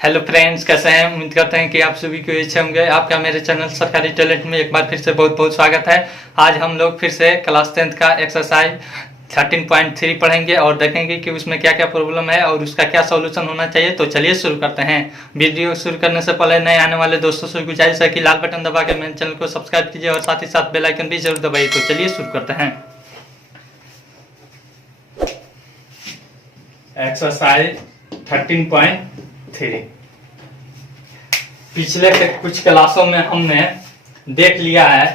Hello friends, कैसे हैं? उम्मीद करते हैं कि आप सभी को अच्छे होंगे। आपका मेरे चैनल सरकारी टैलेंट में एक बार फिर से बहुत बहुत स्वागत है। आज हम लोग फिर से क्लास 10th का एक्सरसाइज 13.3 पढ़ेंगे और देखेंगे कि उसमें क्या क्या प्रॉब्लम है और उसका क्या सॉल्यूशन होना चाहिए। तो चलिए शुरू करते हैं। वीडियो शुरू करने से पहले नए आने वाले दोस्तों से गुजारिश है कि लाल बटन दबा के मेरे चैनल को सब्सक्राइब कीजिए और साथ ही साथ बेल आइकन भी जरूर दबाइए। तो चलिए शुरू करते हैं। एक्सरसाइज 13.3 पिछले कुछ क्लासों में हमने देख लिया है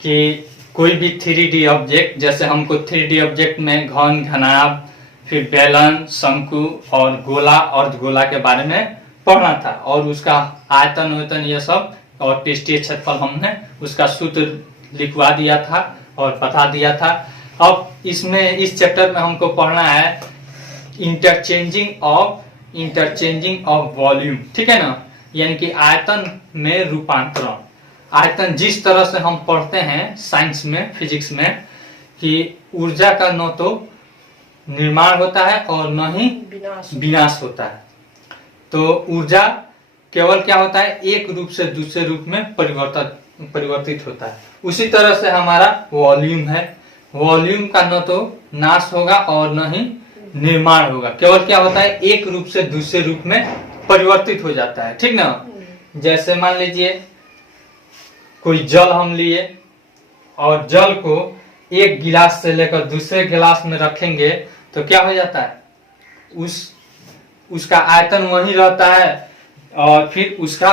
कि कोई भी 3D ऑब्जेक्ट, जैसे हमको 3D ऑब्जेक्ट में घन, घनाभ, फिर बेलन, शंकु और गोला और गोला के बारे में पढ़ना था और उसका आयतन वेतन ये सब और पृष्ठीय क्षेत्रफल हमने उसका सूत्र लिखवा दिया था और बता दिया था। अब इसमें इस चैप्टर में हमको पढ़ना है इंटरचेंजिंग ऑफ वॉल्यूम, ठीक है ना, यानी कि आयतन में रूपांतरण। आयतन जिस तरह से हम पढ़ते हैं साइंस में, फिजिक्स में, कि ऊर्जा का न तो निर्माण होता है और न ही विनाश होता है। तो ऊर्जा केवल क्या होता है, एक रूप से दूसरे रूप में परिवर्तित होता है। उसी तरह से हमारा वॉल्यूम है। वॉल्यूम का न तो नाश होगा और न ही निर्माण होगा, केवल क्या होता है, एक रूप से दूसरे रूप में परिवर्तित हो जाता है, ठीक ना। जैसे मान लीजिए कोई जल हम लिए और जल को एक गिलास से लेकर दूसरे गिलास में रखेंगे तो क्या हो जाता है, उसका आयतन वही रहता है और फिर उसका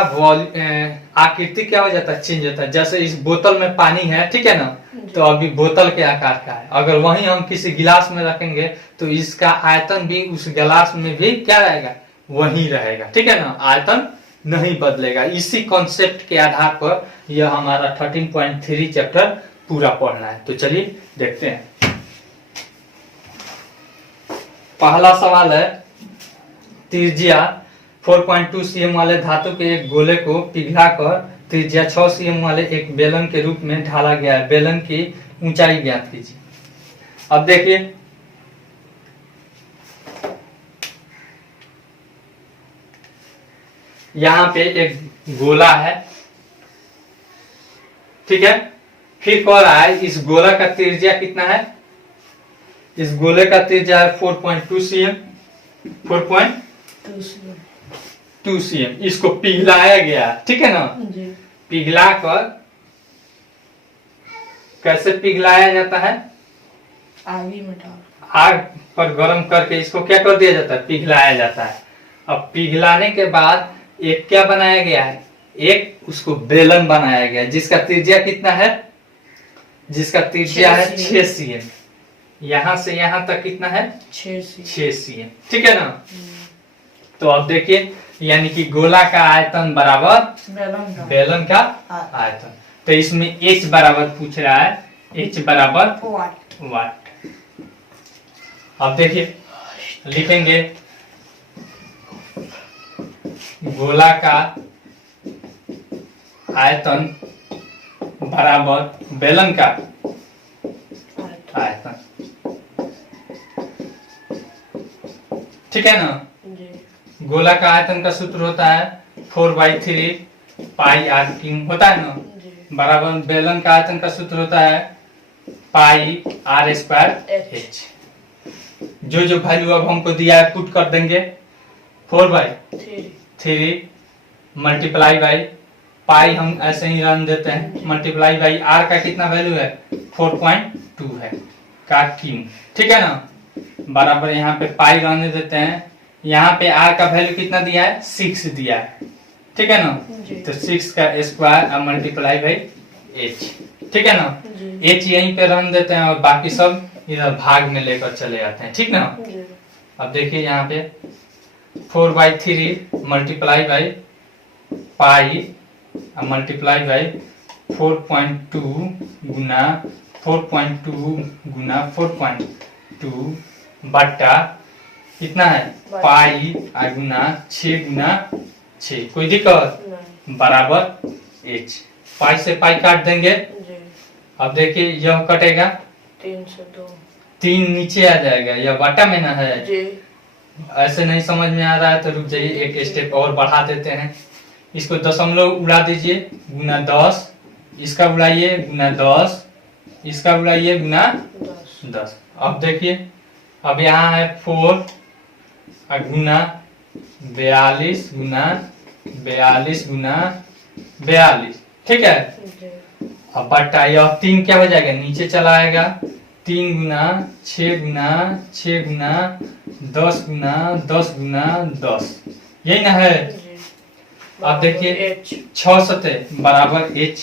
आकृति क्या हो जाता है, चेंज होता है। जैसे इस बोतल में पानी है, ठीक है ना, तो अभी बोतल के आकार का है। अगर वही हम किसी गिलास में रखेंगे तो इसका आयतन भी उस गिलास में भी क्या रहेगा, वही रहेगा, ठीक है ना, आयतन नहीं बदलेगा। इसी कॉन्सेप्ट के आधार पर यह हमारा 13.3 चैप्टर पूरा पढ़ना है। तो चलिए देखते हैं। पहला सवाल है, त्रिज्या 4.2 cm वाले धातु के एक गोले को पिघलाकर त्रिज्या 6 cm वाले एक बेलन के रूप में ढाला गया है। बेलन की ऊंचाई ज्ञात कीजिए। अब देखिए, यहाँ पे एक गोला है, ठीक है। फिर कह रहा है इस गोला का त्रिज्या कितना है। इस गोले का त्रिज्या है 4.2 cm। 4.2 cm। इसको पिघलाया गया, ठीक है ना। पिघला कर, कैसे पिघलाया जाता है, आग पर गर्म करके इसको क्या कर दिया जाता है, पिघलाया जाता है। अब पिघलाने के बाद एक क्या बनाया गया है, एक उसको बेलन बनाया गया जिसका त्रिज्या कितना है, जिसका त्रिज्या है 6 cm। यहां से यहां तक कितना है, 6 cm, ठीक है ना। तो अब देखिए, यानी कि गोला का आयतन बराबर बेलन का आयतन। तो इसमें H बराबर पूछ रहा है, H बराबर वाट। अब देखिए लिखेंगे, गोला का आयतन बराबर बेलन का आयतन, ठीक है ना। गोला का आयतन का सूत्र होता है 4/3 पाई आर क्यूब, होता है ना, बराबर बेलन का आयतन का सूत्र होता है पाई आर स्क्वायर एच। जो जो वैल्यू अब हमको दिया है पुट कर देंगे। 4/3 मल्टीप्लाई बाई पाई, हम ऐसे ही रन देते हैं, मल्टीप्लाई बाई आर का कितना वैल्यू है, 4.2 है का क्यूब, ठीक है ना, बराबर यहाँ पे पाई रहने देते हैं। यहाँ पे आर का वैल्यू कितना दिया है, 6 दिया है, ठीक है ना। तो 6 का स्क्वायर और मल्टीप्लाई बाई एच, ठीक है ना। एच यहीं पे रन देते हैं और बाकी सब इधर भाग में लेकर चले जाते हैं, ठीक ना। अब देखिए यहाँ पे 4/3 multiply by pi multiply by 4.2 गुना 4.2 बट्टा कितना है, पाई गुना 6 कोई दिक्कत, बराबर एच। पाई से पाई काट देंगे। अब देखिए यह कटेगा, 3 से 2, 3 नीचे आ जाएगा, यह बटा में ना है, ऐसे नहीं समझ में आ रहा है तो रुक जाइए, एक स्टेप और बढ़ा देते हैं। इसको दशमलव उड़ा दीजिए, गुना 10, इसका उड़ाइए गुना 10, इसका उड़ाइए गुना 10। अब देखिए, अब यहाँ है 4 और गुना 42 गुना 42 गुना 42, ठीक है। अब बट्टा यह 3 क्या हो जाएगा, नीचे चला आएगा, 3 गुना 6 गुना 6 गुना 10 गुना 10 गुना 10, यही ना है। अब देखिए 6 सते बराबर h,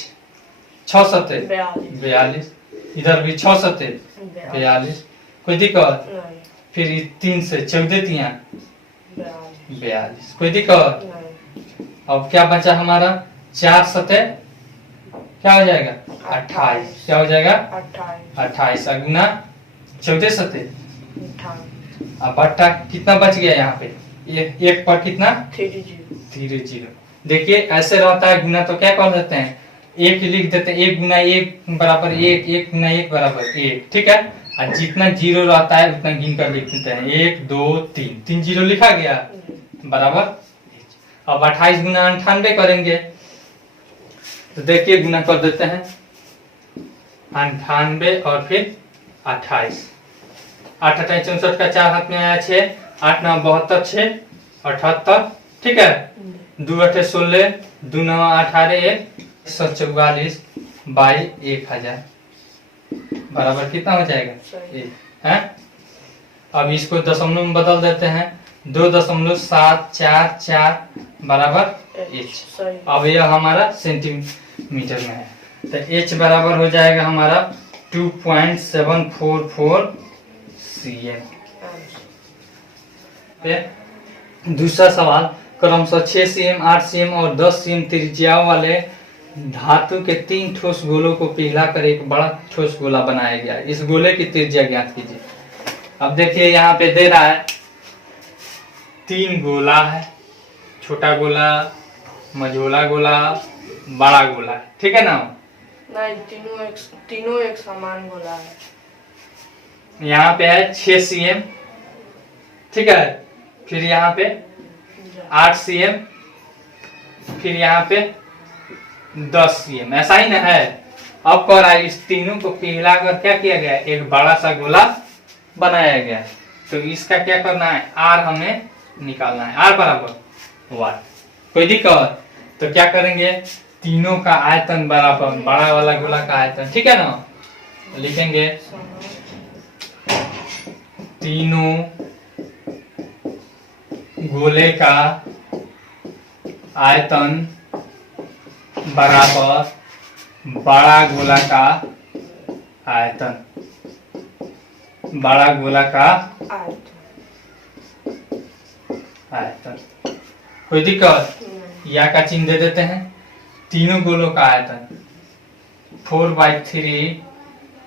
6 सते 42, इधर भी 6 सते 42, कोई दिक्कत। फिर 3 से 14 तिया 42, कोई दिक्कत। अब क्या बचा हमारा, 4 सते क्या हो जाएगा 28, क्या हो जाएगा 28 गुना 14 सते। अब बट्टा कितना बच गया यहाँ पे, एक पर कितना 30। देखिए ऐसे रहता है गुना तो क्या कर देते हैं, एक लिख देते हैं, 1 गुना 1 बराबर 1, 1 गुना 1 बराबर 1, ठीक है। और जितना जीरो रहता है उतना गिन कर लिख देते हैं, 1 2 3 जीरो लिखा गया बराबर। अब 28 गुना 98 करेंगे तो देखिए गुना कर देते हैं, 98 और फिर 28, 8 28 64 का 4 हाथ में आया 6, 8 9 72 6 78, ठीक है। 2 8 16 2 9 18 144 बाई 1000 बराबर कितना हो जाएगा है। अब इसको दशमलव में बदल देते हैं, 2.744 बराबर h। अब यह हमारा सेंटीमीटर में है तो h बराबर हो जाएगा हमारा 2.744 cm। दूसरा सवाल, क्रमशः 6 cm 8 cm और 10 cm त्रिज्या वाले धातु के 3 ठोस गोलों को पिघलाकर एक बड़ा ठोस गोला बनाया गया, इस गोले की त्रिज्या ज्ञात कीजिए। अब देखिए यहाँ पे दे रहा है 3 गोला है, छोटा गोला, मझोला गोला, बड़ा गोला, ठीक है ना। नहीं, तीनों एक समान गोला है। यहाँ पे है 6 cm, ठीक है। फिर यहाँ पे 8 cm, फिर यहाँ पे 10 cm, ऐसा ही ना है। अब कह रहा है इस तीनों को पिघलाकर क्या किया गया, एक बड़ा सा गोला बनाया गया। तो इसका क्या करना है, r हमें निकालना है, r बराबर 1, कोई दिक्कत। तो क्या करेंगे, तीनों का आयतन बराबर बड़ा वाला गोला का आयतन, ठीक है ना। लिखेंगे तीनों गोले का आयतन बराबर बड़ा गोला का आयतन, बड़ा गोला का आयतन, कोई दिक्कत। या का चिन्ह दे देते हैं, तीनों गोलों का आयतन 4/3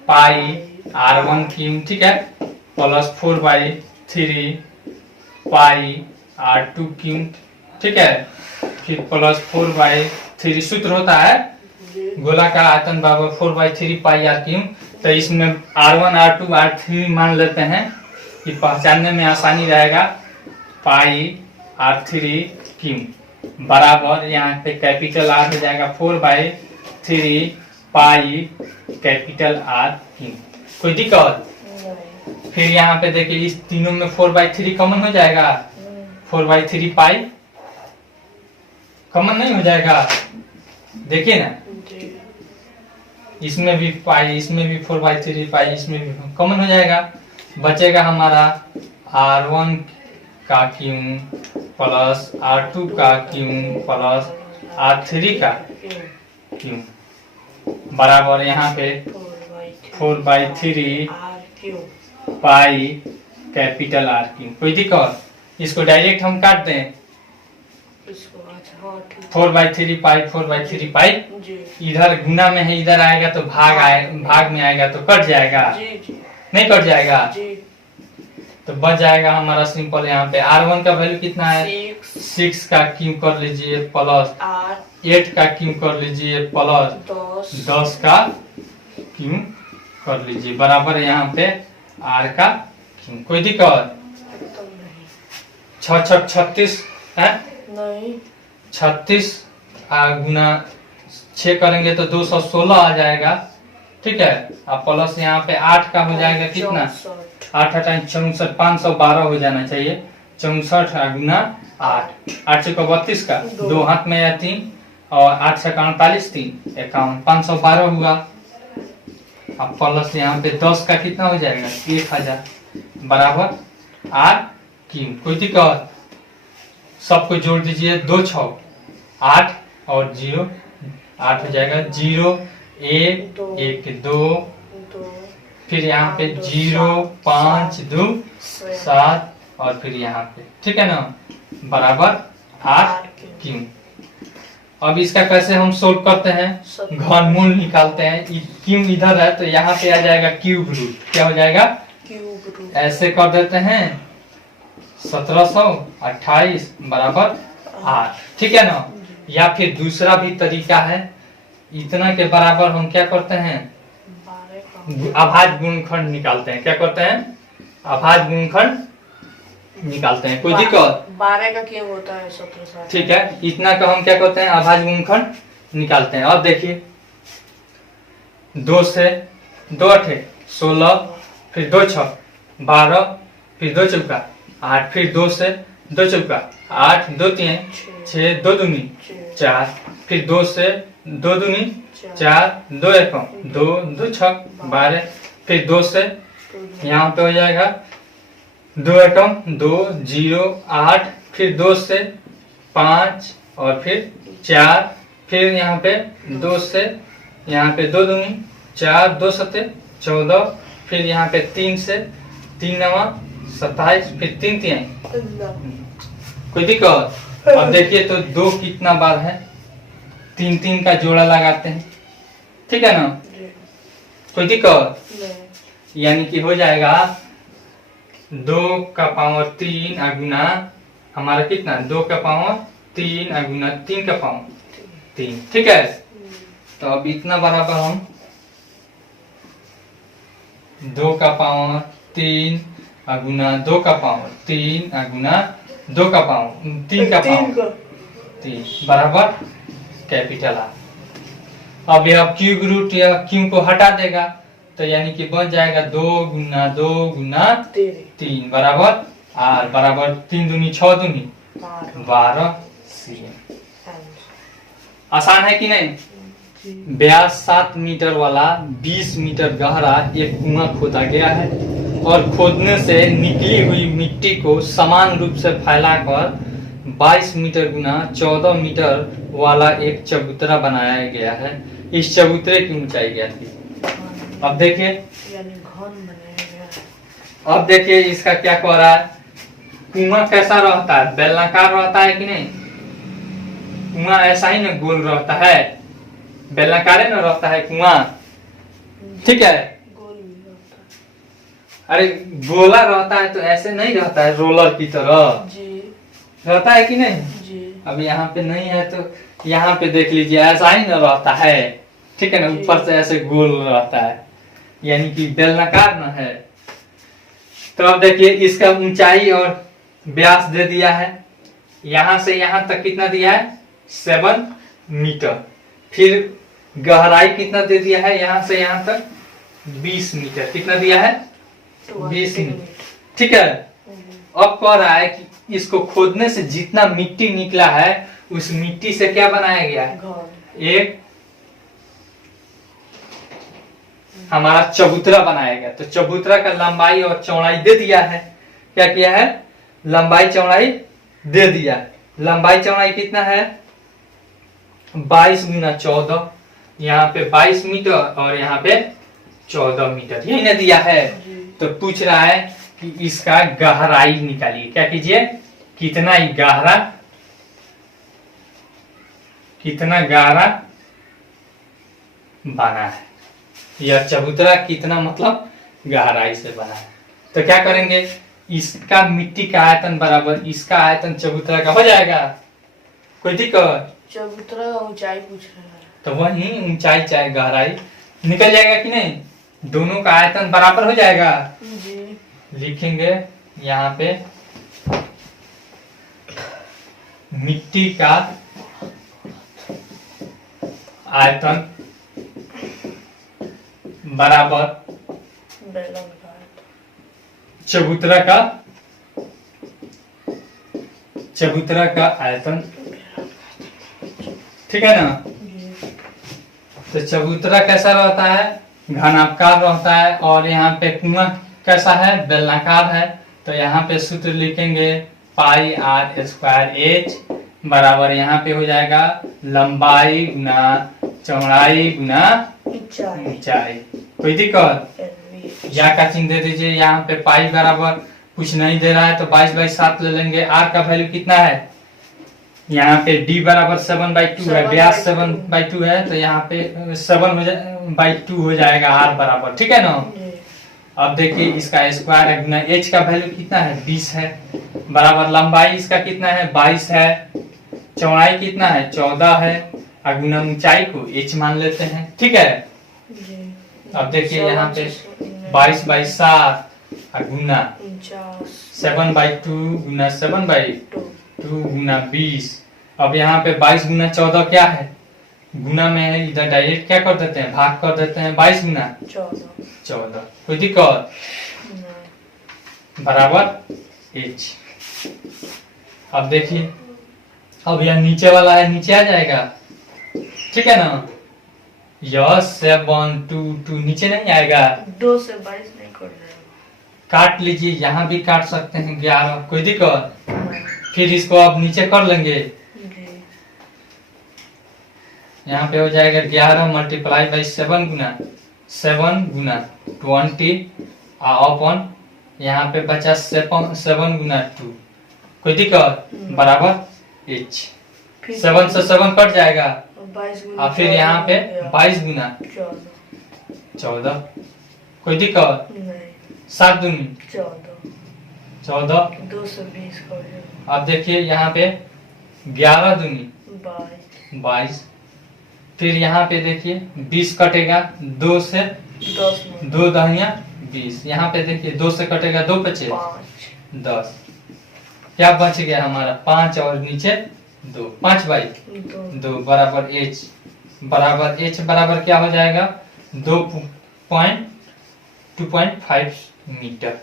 पाई r1 क्यूब, ठीक है, प्लस 4/3 पाई r2 क्यूब, ठीक है। फिर प्लस 4/3 सूत्र होता है गोला का आयतन बराबर 4/3 पाई r क्यूब। तो इसमें r1 r2 r3 मान लेते हैं कि पहचानने में आसानी रहेगा, पाई r3 क्यूब बराबर यहाँ पे कैपिटल R हो जाएगा 4/3 पाई कैपिटल R क्यूब, कोई दिक्कत। फिर यहाँ पे देखिए इस तीनों में 4/3 कॉमन हो जाएगा, 4/3 पाई कॉमन नहीं हो जाएगा, देखिए ना। इसमें भी पाई, इसमें भी 4/3 पाई, इसमें भी कॉमन हो जाएगा। बचेगा हमारा r1 का क्यूब प्लस r2 का क्यूब प्लस r3 का क्यूब बराबर यहाँ पे 4/3 पाई कैपिटल R क्यूब, कोई दिक्कत। इसको डायरेक्ट हम काट दें, 4/3 पाई 4/3 पाई, इधर गुना में है, इधर आएगा तो भाग में आएगा तो कट जाएगा, नहीं कट जाएगा तो बच जाएगा हमारा सिंपल। यहाँ पे r1 का वैल्यू कितना है, 6 का क्यूब कर लीजिए प्लस 8 का क्यूब कर लीजिए प्लस 10 का क्यूब कर लीजिए बराबर यहाँ पे r का क्यूब, कोई दिक्कत। छः छः 36 है, नहीं 36 गुना 6 करेंगे तो 216 आ जाएगा। ठीक है, अब प्लस यहाँ पे 8 का हो जाएगा कितना, 64 8 8 64, 512 हो जाना चाहिए। 64 गुना 8, 8 से 32 का, दो। 2 हाथ में या 3, और 8 से 48, 3 51, 512 हुआ। अब प्लस यहाँ पे 10 का कितना हो जाएगा, 1000 बराबर 8 क्यों, कोई दिक्कत, सबको जोड़ दीजिए, 2 6 8 और 0 8 हो जाएगा, 0 1 1 2, 2 फिर यहाँ पे 0 5 2 7 और फिर यहाँ पे, ठीक है ना, बराबर 8 क्यों। अब इसका कैसे हम सोल्व करते हैं, घनमूल निकालते हैं। क्यों इधर है तो यहाँ पे आ जाएगा क्यूब रूट, क्या हो जाएगा, क्यूब रूट। ऐसे कर देते हैं 1728 बराबर 8, ठीक है ना। या फिर दूसरा भी तरीका है, इतना के बराबर हम क्या करते हैं, 12 अभाज्य गुणनखंड निकालते हैं। क्या करते हैं, अभाज्य गुणनखंड निकालते हैं, कोई दिक्कत। 12 का क्यूब होता है 17। ठीक है, इतना का हम क्या करते हैं, अभाज्य गुणनखंड निकालते हैं। अब देखिए 2 से 2 8 16, फिर 2 6 12, फिर 2 चौका 8, फिर 2 से 2 चौका 8, 2 3 6, 2 दूनी 4, फिर 2 से 2 दूनी 4, 2 1 2 2 6 12, फिर 2 से यहाँ पे हो जाएगा 2 1 2 0 8, फिर 2 से 5 और फिर 4, फिर यहाँ पे 2 से यहाँ पे 2 दूनी 4, 2 7 14, फिर यहाँ पे 3 से 3 9 27, फिर 3 3, कोई दिक्कत। अब देखिए तो 2 कितना बार है, 3 3 का जोड़ा लगाते हैं, ठीक है ना, कोई दिक्कत। यानी कि हो जाएगा 2 का पावर 3 गुना हमारा कितना, 2 का पावर 3 गुना 3 का पावर 3, ठीक है। तो अब इतना बराबर हम 2 का पावर 3 गुना 2 का पावर 3 गुना 2 का पावर 3 का पावर 3 बराबर कैपिटल आर। अब यह क्यूब रूट या क्यू को हटा देगा तो यानी कि बन जाएगा 2 गुना 3 बराबर आर बराबर 3 दूनी 6 दूनी 12 cm। आसान है कि नहीं। व्यास 7 मीटर वाला 20 मीटर गहरा एक कुआं खोदा गया है और खोदने से निकली हुई मिट्टी को समान रूप से फैलाकर 22 मीटर गुना 14 मीटर वाला एक चबूतरा बनाया गया है। इस चबूतरे की ऊंचाई क्या थी। अब देखिए, अब देखिए इसका क्या कह रहा है। कुआं कैसा रहता है, बेलनाकार रहता है कि नहीं। कुआं ऐसा ही ना गोल रहता है, बेलनाकार ना रहता है कुआं, ठीक है। अरे गोला रहता है तो ऐसे नहीं रहता है, रोलर की तरह रहता है कि नहीं। अब यहाँ पे नहीं है तो यहाँ पे देख लीजिए ऐसा ही ना रहता है, ठीक है ना। ऊपर से ऐसे गोल रहता है यानी कि बेलनाकार ना है। तो अब देखिए इसका ऊंचाई और व्यास दे दिया है। यहाँ से यहाँ तक कितना दिया है 7 मीटर। फिर गहराई कितना दे दिया है, यहाँ से यहाँ तक 20 मीटर। कितना दिया है 20 मीटर, ठीक है। अब कह रहा है कि इसको खोदने से जितना मिट्टी निकला है उस मिट्टी से क्या बनाया गया है, एक हमारा चबूतरा बनाया गया। तो चबूतरा का लंबाई और चौड़ाई दे दिया है। क्या किया है, लंबाई चौड़ाई दे दिया। लंबाई चौड़ाई कितना है 22 गुना 14, यहाँ पे 22 मीटर और यहाँ पे 14 मीटर, यही ना दिया है। तो पूछ रहा है कि इसका गहराई निकालिए। क्या कीजिए, कितना ही गहरा, कितना गहरा बना है यह चबूतरा, कितना मतलब गहराई से बना है। तो क्या करेंगे, इसका मिट्टी का आयतन बराबर इसका आयतन चबूतरा का हो जाएगा। कोई दिक्कत, चबूतरा का ऊंचाई पूछ रहा है तो वही ऊंचाई चाहे गहराई निकल जाएगा कि नहीं, दोनों का आयतन बराबर हो जाएगा। जी। लिखेंगे यहाँ पे मिट्टी का आयतन बराबर बेलन का है। चबूतरा का आयतन, ठीक है ना। जी। तो चबूतरा कैसा रहता है, घनाकार रहता है, और यहाँ पे कुआं कैसा है, बेलनाकार है। तो यहाँ पे सूत्र लिखेंगे पाई आर स्क्वायर एच बराबर, यहाँ पे हो जाएगा लंबाई गुना चौड़ाई गुना ऊंचाई ऊंचाई। कोई दिक्कत, NV। या का चिन्ह दे दीजिए। यहाँ पे पाई बराबर कुछ नहीं दे रहा है तो 22/7 ले लेंगे। आर का वैल्यू कितना है, यहाँ पे डी बराबर 7/2 है, व्यास 7/2 है, तो यहाँ पे 7/2 हो जाएगा आर बराबर, ठीक है ना। जी। अब देखिए इसका स्क्वायर गुना एच का वैल्यू कितना है, 20 है, बराबर लंबाई इसका कितना है, 22 है, चौड़ाई कितना है, 14 है, और गुना ऊंचाई को एच मान लेते हैं, ठीक है। जी। अब देखिए यहाँ पे 22/7 और गुना 7/2 गुना 7/2 गुना 20। अब यहाँ पे 22 गुना 14 क्या है, गुना में है, इधर डायरेक्ट क्या कर देते हैं, भाग कर देते हैं, 22 गुना 14। कोई दिक्कत, बराबर एच। अब देखिए, अब यह नीचे वाला है, नीचे आ जाएगा, ठीक है ना। यह 7/2 नीचे नहीं आएगा, 2 से 22 नहीं कर रहे काट लीजिए, यहाँ भी काट सकते हैं 11, कोई दिक्कत। हैं। फिर इसको अब नीचे कर लेंगे, जी। यहाँ पे हो जाएगा 11 मल्टीप्लाई बाई 7 गुना 20 अपन यहाँ पे बचा 7 गुना 2, कोई दिक्कत, बराबर एच। 7 से 7 कट जाएगा, 22 और फिर यहाँ पे 22 गुना 14, कोई दिक्कत, नहीं 7 दूनी 14। 2 से 20 कर रहे हैं। अब देखिए यहाँ पे 11 दूनी 22 22, फिर यहाँ पे देखिए 20 कटेगा 2 से, 10 में 2 दहिया 20, यहाँ पे देखिए 2 से कटेगा 2 बचे 5 10, क्या बच गया हमारा 5 और नीचे 2, 5/2 2 बराबर एच। बराबर एच बराबर क्या हो जाएगा, 2.5 मीटर,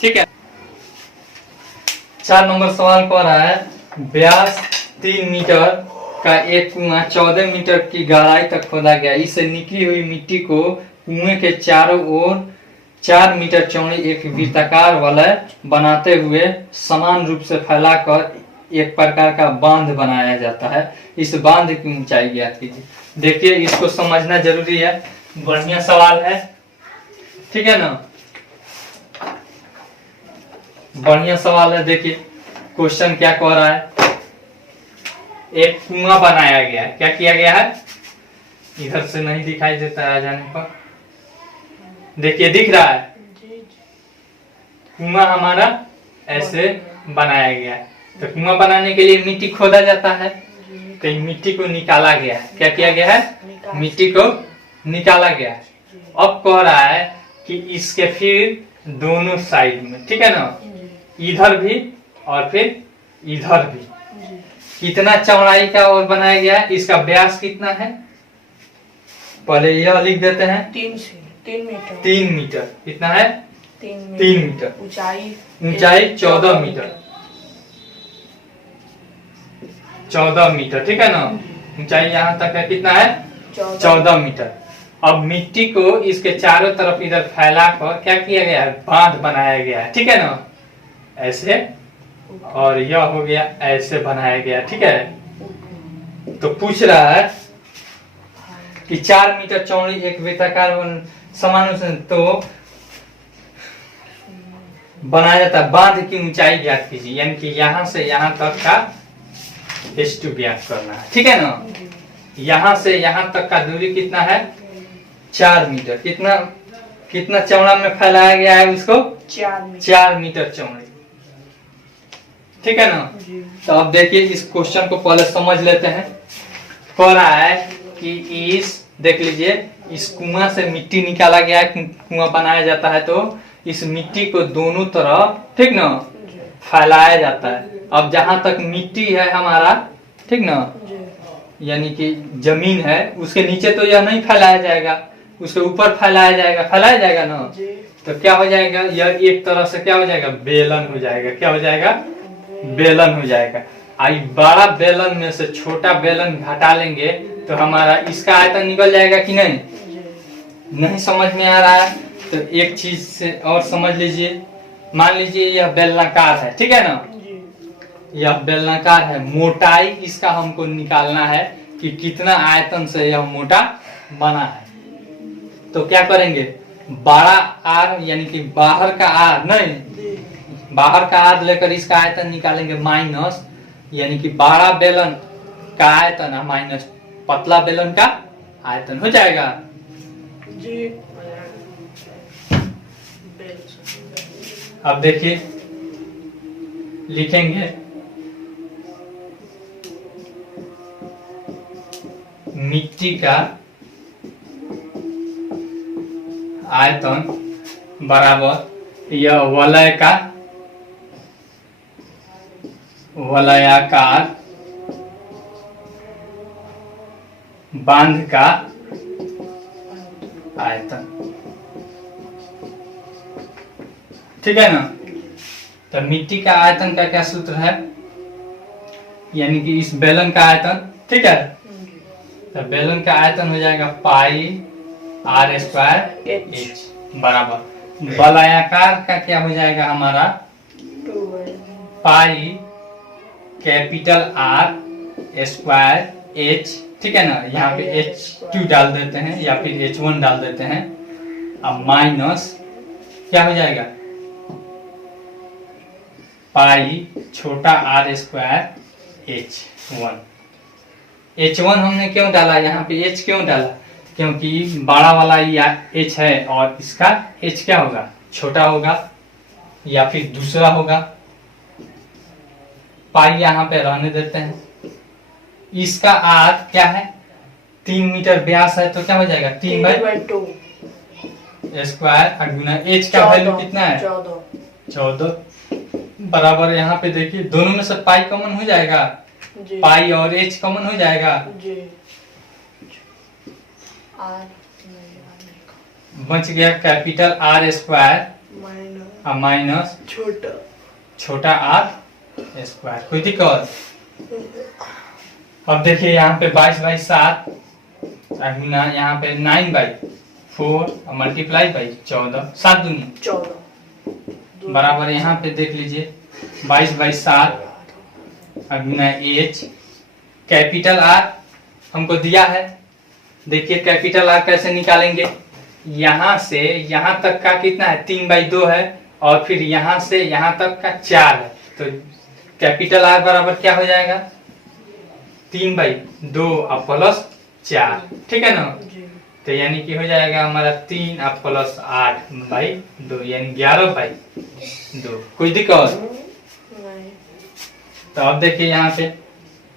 ठीक है। 4 नंबर सवाल कह रहा है, व्यास 3 मीटर का एक कुआं 14 मीटर की गहराई तक खोदा गया। इससे निकली हुई मिट्टी को कुएं के चारों ओर 4 मीटर चौड़ी एक वृत्ताकार वलय बनाते हुए समान रूप से फैलाकर एक प्रकार का बांध बनाया जाता है। इस बांध की ऊंचाई ज्ञात कीजिए। देखिए इसको समझना जरूरी है, बढ़िया सवाल है, ठीक है ना, बढ़िया सवाल है। देखिए क्वेश्चन क्या कह रहा है, एक कुआं बनाया गया है, क्या किया गया है, इधर से नहीं दिखाई देता है आ जाने पर, देखिए दिख रहा है, कुआं हमारा ऐसे बनाया गया है। तो कुआं बनाने के लिए मिट्टी खोदा जाता है, तो मिट्टी को निकाला गया है, क्या किया गया है, मिट्टी को निकाला गया है। अब कह रहा है कि इसके फिर दोनों साइड में, ठीक है ना, इधर भी और फिर इधर भी कितना चौड़ाई का और बनाया गया है, इसका व्यास कितना है, पहले यह लिख देते हैं, 3 मीटर 3 मीटर, कितना है, 3 मीटर, ऊंचाई 14 मीटर, 14 मीटर, ठीक है ना। ऊंचाई यहाँ तक है, कितना है, 14 मीटर। अब मिट्टी को इसके चारों तरफ इधर फैला कर क्या किया गया है, बांध बनाया गया है, ठीक है ना, ऐसे, और यह हो गया ऐसे बनाया गया, ठीक है। तो पूछ रहा है कि 4 मीटर चौड़ी एक वृत्ताकार समान तो बनाया जाता है, बांध की ऊंचाई ज्ञात कीजिए, यानी कि यहाँ से यहाँ तक का h2 ज्ञात करना है, ठीक है ना। यहाँ से यहाँ तक का दूरी कितना है, 4 मीटर, कितना चौड़ा में फैलाया गया है उसको, 4 मीटर चौड़े, ठीक है ना। तो अब देखिए इस क्वेश्चन को पहले समझ लेते हैं। कह रहा है कि इस, देख लीजिए, इस कुआं से मिट्टी निकाला गया है, कुआं बनाया जाता है, तो इस मिट्टी को दोनों तरफ, ठीक ना, फैलाया जाता है। अब जहां तक मिट्टी है हमारा, ठीक ना, जी यानी कि जमीन है, उसके नीचे तो यह नहीं फैलाया जाएगा, उसके ऊपर फैलाया जाएगा ना। जी तो क्या हो जाएगा, यह एक तरह से क्या हो जाएगा, बेलन हो जाएगा। क्या हो जाएगा, बेलन हो जाएगा। आई बड़ा बेलन में से छोटा बेलन घटा लेंगे तो हमारा इसका आयतन निकल जाएगा कि नहीं। जी नहीं समझ में आ रहा है तो एक चीज से और समझ लीजिए। मान लीजिए यह बेलनाकार है, ठीक है ना, जी यह बेलनाकार है, मोटाई इसका हमको निकालना है कि कितना आयतन से यह मोटा बना है। तो क्या करेंगे, बड़ा आर यानी कि बाहर का आर नहीं, जी बाहर का आर लेकर इसका आयतन निकालेंगे माइनस, यानी कि बड़ा बेलन का आयतन माइनस पतला बेलन का आयतन हो जाएगा। जी अब देखिए लिखेंगे मिट्टी का आयतन बराबर यह वलयाकार बांध का आयतन, ठीक है ना। तो मिट्टी का आयतन का क्या सूत्र है, यानी कि इस बेलन का आयतन, ठीक है। तो बेलन का आयतन हो जाएगा पाई आर स्क्वायर एच बराबर वलयाकार का क्या हो जाएगा हमारा pi capital R square H, ठीक है ना। यहाँ पे H2 डाल देते हैं या फिर H1 डाल देते हैं। अब माइनस क्या हो जाएगा, पाई छोटा आर स्क्वायर H1। H1 हमने क्यों डाला, यहाँ पे H क्यों डाला, क्योंकि बड़ा वाला H है और इसका H क्या होगा, छोटा होगा या फिर दूसरा होगा। पाई यहाँ पे रहने देते हैं। इसका आर क्या है, 3 मीटर व्यास है, तो क्या हो जाएगा 3/2 स्क्वायर गुना H का वैल्यू कितना है 14 बराबर। यहाँ पे देखिए दोनों में से पाई कॉमन हो जाएगा, जी पाई और H कॉमन हो जाएगा, जी बच गया कैपिटल आर स्क्वायर माइनस छोटा आर स्क्वायर। कोई दिक्कत। अब देखिए यहाँ पे 22/7 गुना यहाँ पे 9/4 मल्टीप्लाई बाई 14 7 दूनी 14 बराबर। यहाँ पे देख लीजिए 22/7 गुना H कैपिटल आर हमको दिया है। देखिए कैपिटल आर कैसे निकालेंगे, यहाँ से यहाँ तक का कितना है 3/2 है और फिर यहाँ से यहाँ तक का 4 है। तो कैपिटल आर बराबर क्या हो जाएगा 3/2 और प्लस 4, ठीक है ना। जी तो यानी कि हो जाएगा हमारा 3 और प्लस 8/2 यानी 11/2। कोई दिक्कत। नहीं तो अब देखिए यहाँ पे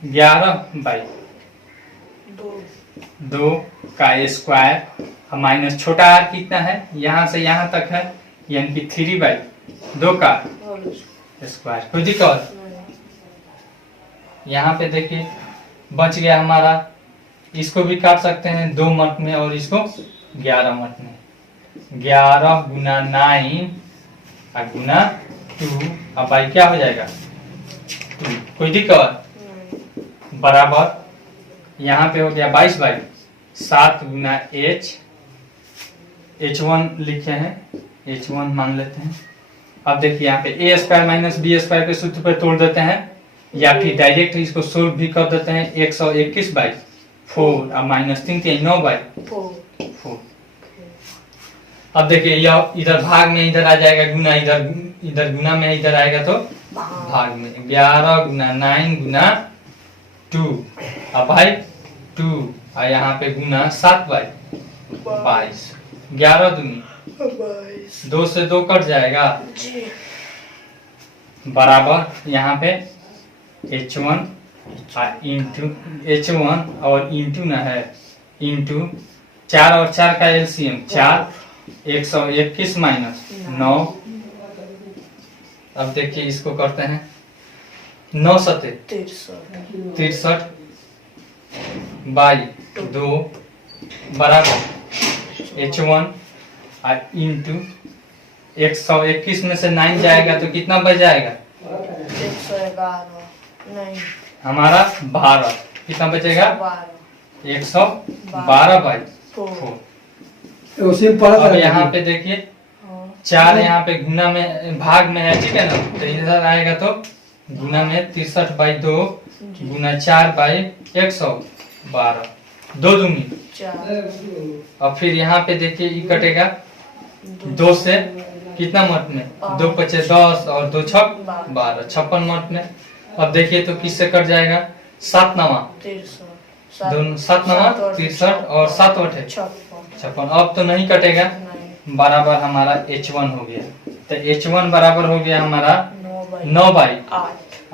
11/2 का स्क्वायर माइनस छोटा आर कितना है, यहाँ से यहाँ तक है यानी कि 3/2 का स्क्वायर। कोई दिक्कत। यहाँ पे देखिए बच गया हमारा, इसको भी काट सकते हैं 2 मत में और इसको 11 मत में। 11 गुना 9 और गुना 2 अब भाई क्या हो जाएगा 2। कोई दिक्कत। बराबर यहाँ पे हो गया 22/7 गुना H1 लिखे हैं, H1 मान लेते हैं। अब देखिए यहाँ पे a square minus B square के सूत्र पर तोड़ देते हैं या फिर डायरेक्ट इसको सोल्व भी कर देते हैं। 121/4 और माइनस 3 9/4। अब देखिए यह इधर भाग में इधर आ जाएगा, गुना इधर गुना में इधर आएगा तो भाग में 11 गुना 9 गुना 2 अब भाई 2 और यहाँ पे गुना 7/22 11 दूनी 2 से 2 कट जाएगा बराबर। यहाँ पे H1 और इंटू ना है इंटू 4 और 4 का एलसीएम 4 121 माइनस 9 अब देखिए इसको करते हैं 9 सते 63 बाई 2 बराबर H1 इंटू 121 में से 9 जाएगा तो कितना बच जाएगा? 111 नहीं हमारा 12 कितना बचेगा? 112 बाई 4। उसी पर अब यहाँ पे देखिए 4 यहाँ पे गुना में भाग में है, ठीक है ना, तो इधर आएगा तो गुना में 63 बाई 2 गुना 4 बाई 112 2 दूनी। 4 और फिर यहाँ पे देखिए ये कटेगा 2 से कितना मत में? 2 पचे 10 और 2 छक 12 56 मत में। अब देखिए तो किससे कट जाएगा? 7 नवा 63 दोनों 7 नवा 63 और 7 अठे 56। अब तो नहीं कटेगा, बराबर हमारा H1 हो गया। तो H1 बराबर हो गया हमारा 9 बाई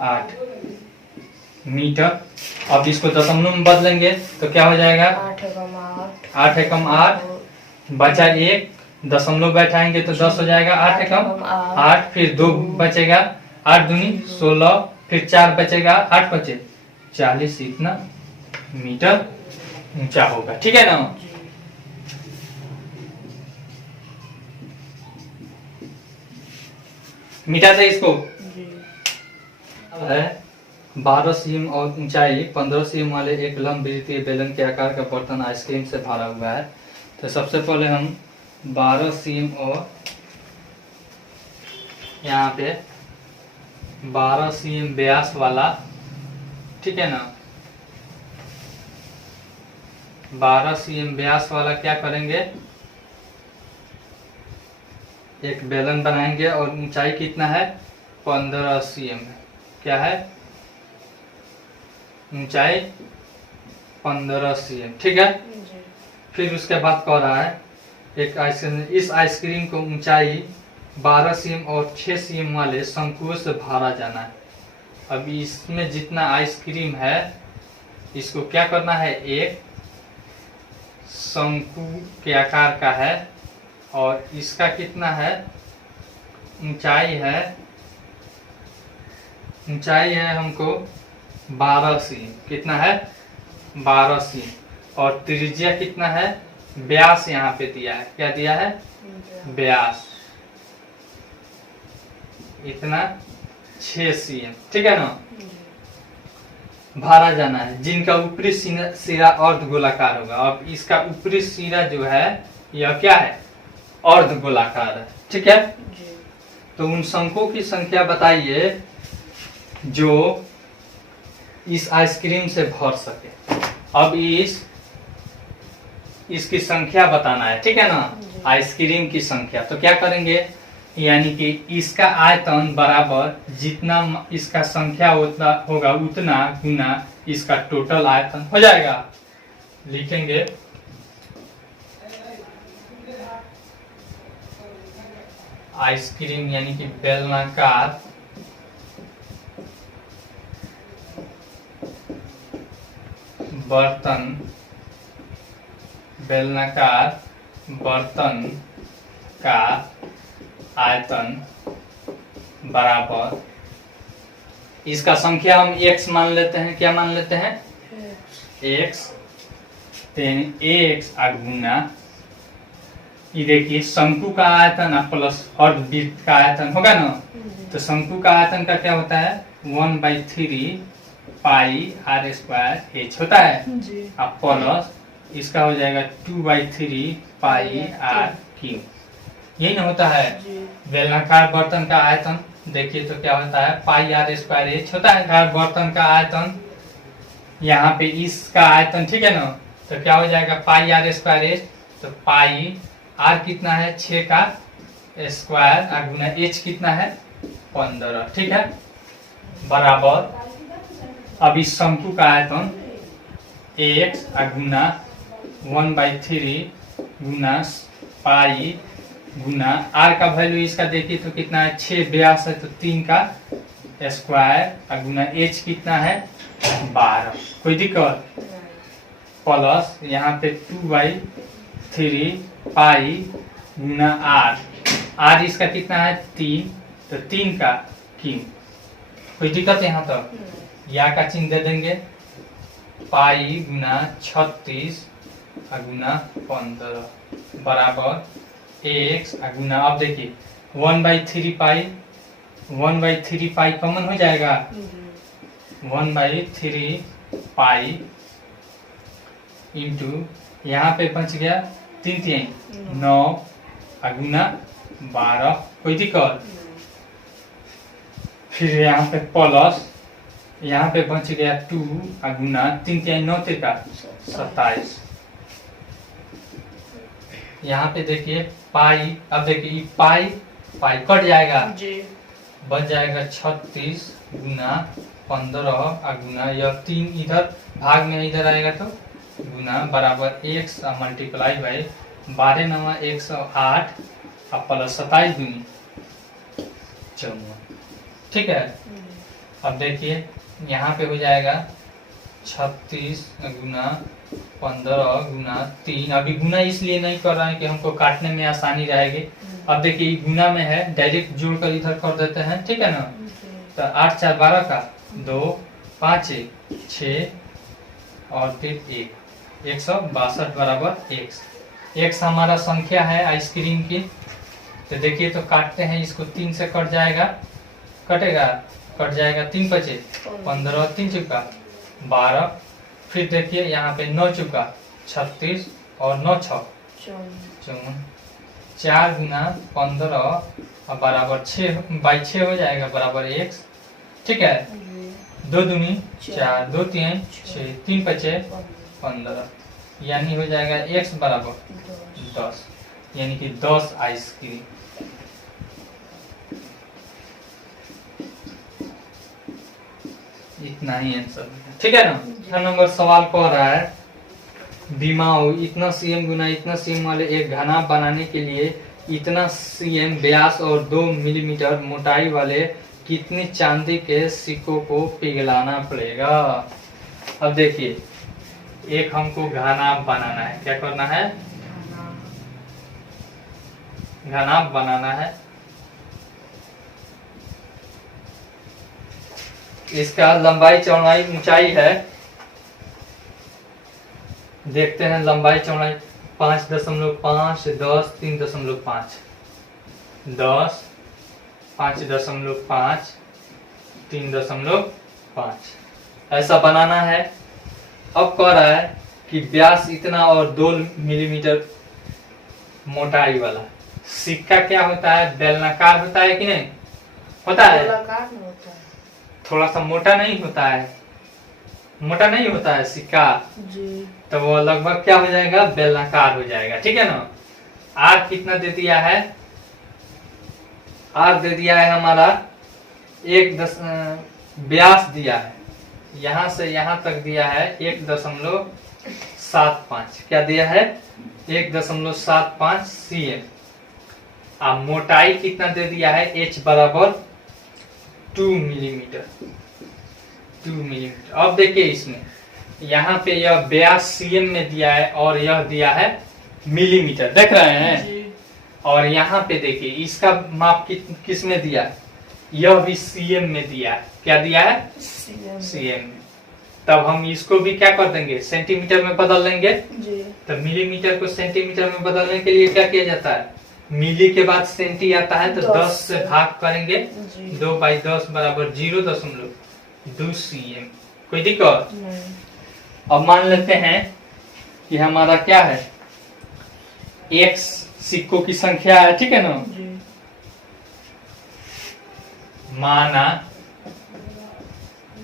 8 मीटर। अब इसको दशमलव में बदलेंगे तो क्या हो जाएगा? 8 एकम 8 बचा 1 दशमलव बैठाएंगे तो 10 हो जाएगा। 8 एकम 8 फिर 2 बचेगा 8 दूनी 16 फिर 4 बचेगा 8 बचे 40 इतना मीटर ऊंचा होगा, ठीक है ना। मिटा था इसको है 12 सीएम और ऊंचाई 15 सीएम वाले एक लंब वृत्तीय बेलन के आकार का बर्तन आइसक्रीम से भरा हुआ है। तो सबसे पहले हम 12 सीएम और यहाँ पे 12 सीएम व्यास वाला, ठीक है ना, 12 सीएम व्यास वाला क्या करेंगे? एक बेलन बनाएंगे और ऊंचाई कितना है? 15 सीएम। क्या है? ऊंचाई 15 सीएम, ठीक है। फिर उसके बाद कह रहा है एक आइसक्रीम, इस आइसक्रीम को ऊंचाई 12 सीएम और 6 सीएम वाले शंकुओं से भरा जाना है। अब इसमें जितना आइसक्रीम है इसको क्या करना है? एक शंकु के आकार का है और इसका कितना है? ऊंचाई है हमको 12 सीएम। कितना है? 12 सीएम। और त्रिज्या कितना है? व्यास यहाँ पे दिया है। क्या दिया है? व्यास इतना 6 सीएम, ठीक है ना। भरा जाना है जिनका ऊपरी सिरा अर्ध गोलाकार होगा। अब इसका ऊपरी सिरा जो है यह क्या है? अर्ध गोलाकार है, ठीक है। तो उन शंकों की संख्या बताइए जो इस आइसक्रीम से भर सके। अब इसकी संख्या बताना है, ठीक है ना, आइसक्रीम की संख्या। तो क्या करेंगे? यानी कि इसका आयतन बराबर जितना इसका संख्या उतना होगा उतना गुना इसका टोटल आयतन हो जाएगा। लिखेंगे आइसक्रीम यानी कि बेलनाकार बर्तन का आयतन बराबर इसका संख्या हम x मान लेते हैं। क्या मान लेते हैं? x। x गुना ये देखिए शंकु का आयतन प्लस अर्धवृत्त का आयतन होगा ना। तो शंकु का आयतन का क्या होता है? 1/3 पाई r स्क्वायर h होता है। अब प्लस इसका हो जाएगा 2/3 पाई r क्यूब। यही ना होता है बेलनाकार बर्तन का आयतन। देखिए तो क्या होता है? पाई r स्क्वायर h होता है बर्तन का आयतन। यहाँ पे इसका आयतन, ठीक है ना। तो क्या हो जाएगा? पाई r स्क्वायर h। तो पाई r कितना है? 6 का स्क्वायर और गुना h कितना है? 15, ठीक है। बराबर अब इस शंकु का आयतन x गुना 1/3 गुना पाई गुना r का वैल्यू इसका देखिए तो कितना है? 6 व्यास है तो 3 का स्क्वायर और गुना h कितना है? 12। कोई दिक्कत? प्लस यहाँ पे 2/3 पाई गुना r इसका कितना है? 3। तो 3 का क्यू। कोई दिक्कत है यहाँ तक? या का चिन्ह दे देंगे, पाई गुना 36 गुना 15 बराबर एक्स गुना, अब देखिए 1/3 पाई, 1/3 पाई कॉमन हो जाएगा, 1/3 पाई इंटू यहाँ पे बच गया 3 9 गुना 12। कोई दिक्कत? फिर यहाँ पे प्लस, यहाँ पे बच गया 2 गुना 3 9 का 27। यहाँ पे देखिए पाई, अब देखिए पाई पाई कट जाएगा, बच जाएगा 36 गुना 15 गुना यह 3 इधर भाग में इधर आएगा तो गुना बराबर एक्स मल्टीप्लाई बाई 12 9 108 और प्लस 27 दूनी 54। ठीक है। अब देखिए यहाँ पे हो जाएगा 36 गुना 15 गुना 3। अभी गुना इसलिए नहीं कर रहे हैं कि हमको काटने में आसानी रहेगी। अब देखिए गुना में है, डायरेक्ट जोड़कर इधर कर देते हैं, ठीक है ना। तो 8 4 12 का 2 5 1 6 और फिर 162 बराबर एक्स। एक्स हमारा संख्या है आइसक्रीम की। तो देखिए तो काटते हैं इसको, 3 से कट जाएगा, कटेगा, कट जाएगा 3 बचे 15 3 चुका 12। फिर देखिए यहाँ पे 9 चुका 36 और 9 6 54। 4 गुना 15 और बराबर 6/6 हो जाएगा बराबर एक्स। ठीक है। 2 दूनी 4 2 3 6 3 बचे 15, यानी हो जाएगा एक्स बराबर 10, यानी कि 10 आइसक्रीम। इतना ही आंसर, ठीक है ना। 6 नंबर सवाल कह रहा है बीमाओ इतना सीएम गुना इतना सीएम वाले एक घना बनाने के लिए इतना सीएम व्यास और 2 मिलीमीटर मोटाई वाले कितने चांदी के सिक्कों को पिघलाना पड़ेगा। अब देखिए एक हमको घना बनाना है, क्या करना है? घना बनाना है। इसका लंबाई चौड़ाई ऊंचाई है, देखते हैं लंबाई चौड़ाई 5.5 10 3.5 10 5.5 3.5 ऐसा बनाना है। अब कह रहा है कि व्यास इतना और 2 मिलीमीटर मोटाई वाला सिक्का क्या होता है? बेलनाकार होता है कि नहीं होता है? थोड़ा सा मोटा नहीं होता है? मोटा नहीं होता है सिक्का जी। तो वो लगभग क्या हो जाएगा? बेलनाकार हो जाएगा, ठीक है ना। आर कितना दे दिया है? आर दे दिया है हमारा 1 व्यास दिया है, यहाँ से यहाँ तक दिया है 1.75। क्या दिया है? 1.75 सीएम। अब मोटाई कितना दे दिया है? एच बराबर 2 मिलीमीटर। 2 मिलीमीटर। अब देखिए इसमें यहाँ पे यह व्यास सीएम में दिया है और यह दिया है मिलीमीटर, देख रहे हैं जी। और यहाँ पे देखिए इसका माप किस में दिया है? यह भी सीएम में दिया है। क्या दिया है? सीएम में। तब हम इसको भी क्या कर देंगे? सेंटीमीटर में बदल देंगे जी। तो मिलीमीटर को सेंटीमीटर में बदलने के लिए क्या किया जाता है? मिली के बाद सेंटी आता है तो 10 से भाग करेंगे, 2/10 बराबर 0.2 सीएम। कोई दिक्कत? अब मान लेते हैं कि हमारा क्या है? एक्स सिक्कों की संख्या है, ठीक है ना। माना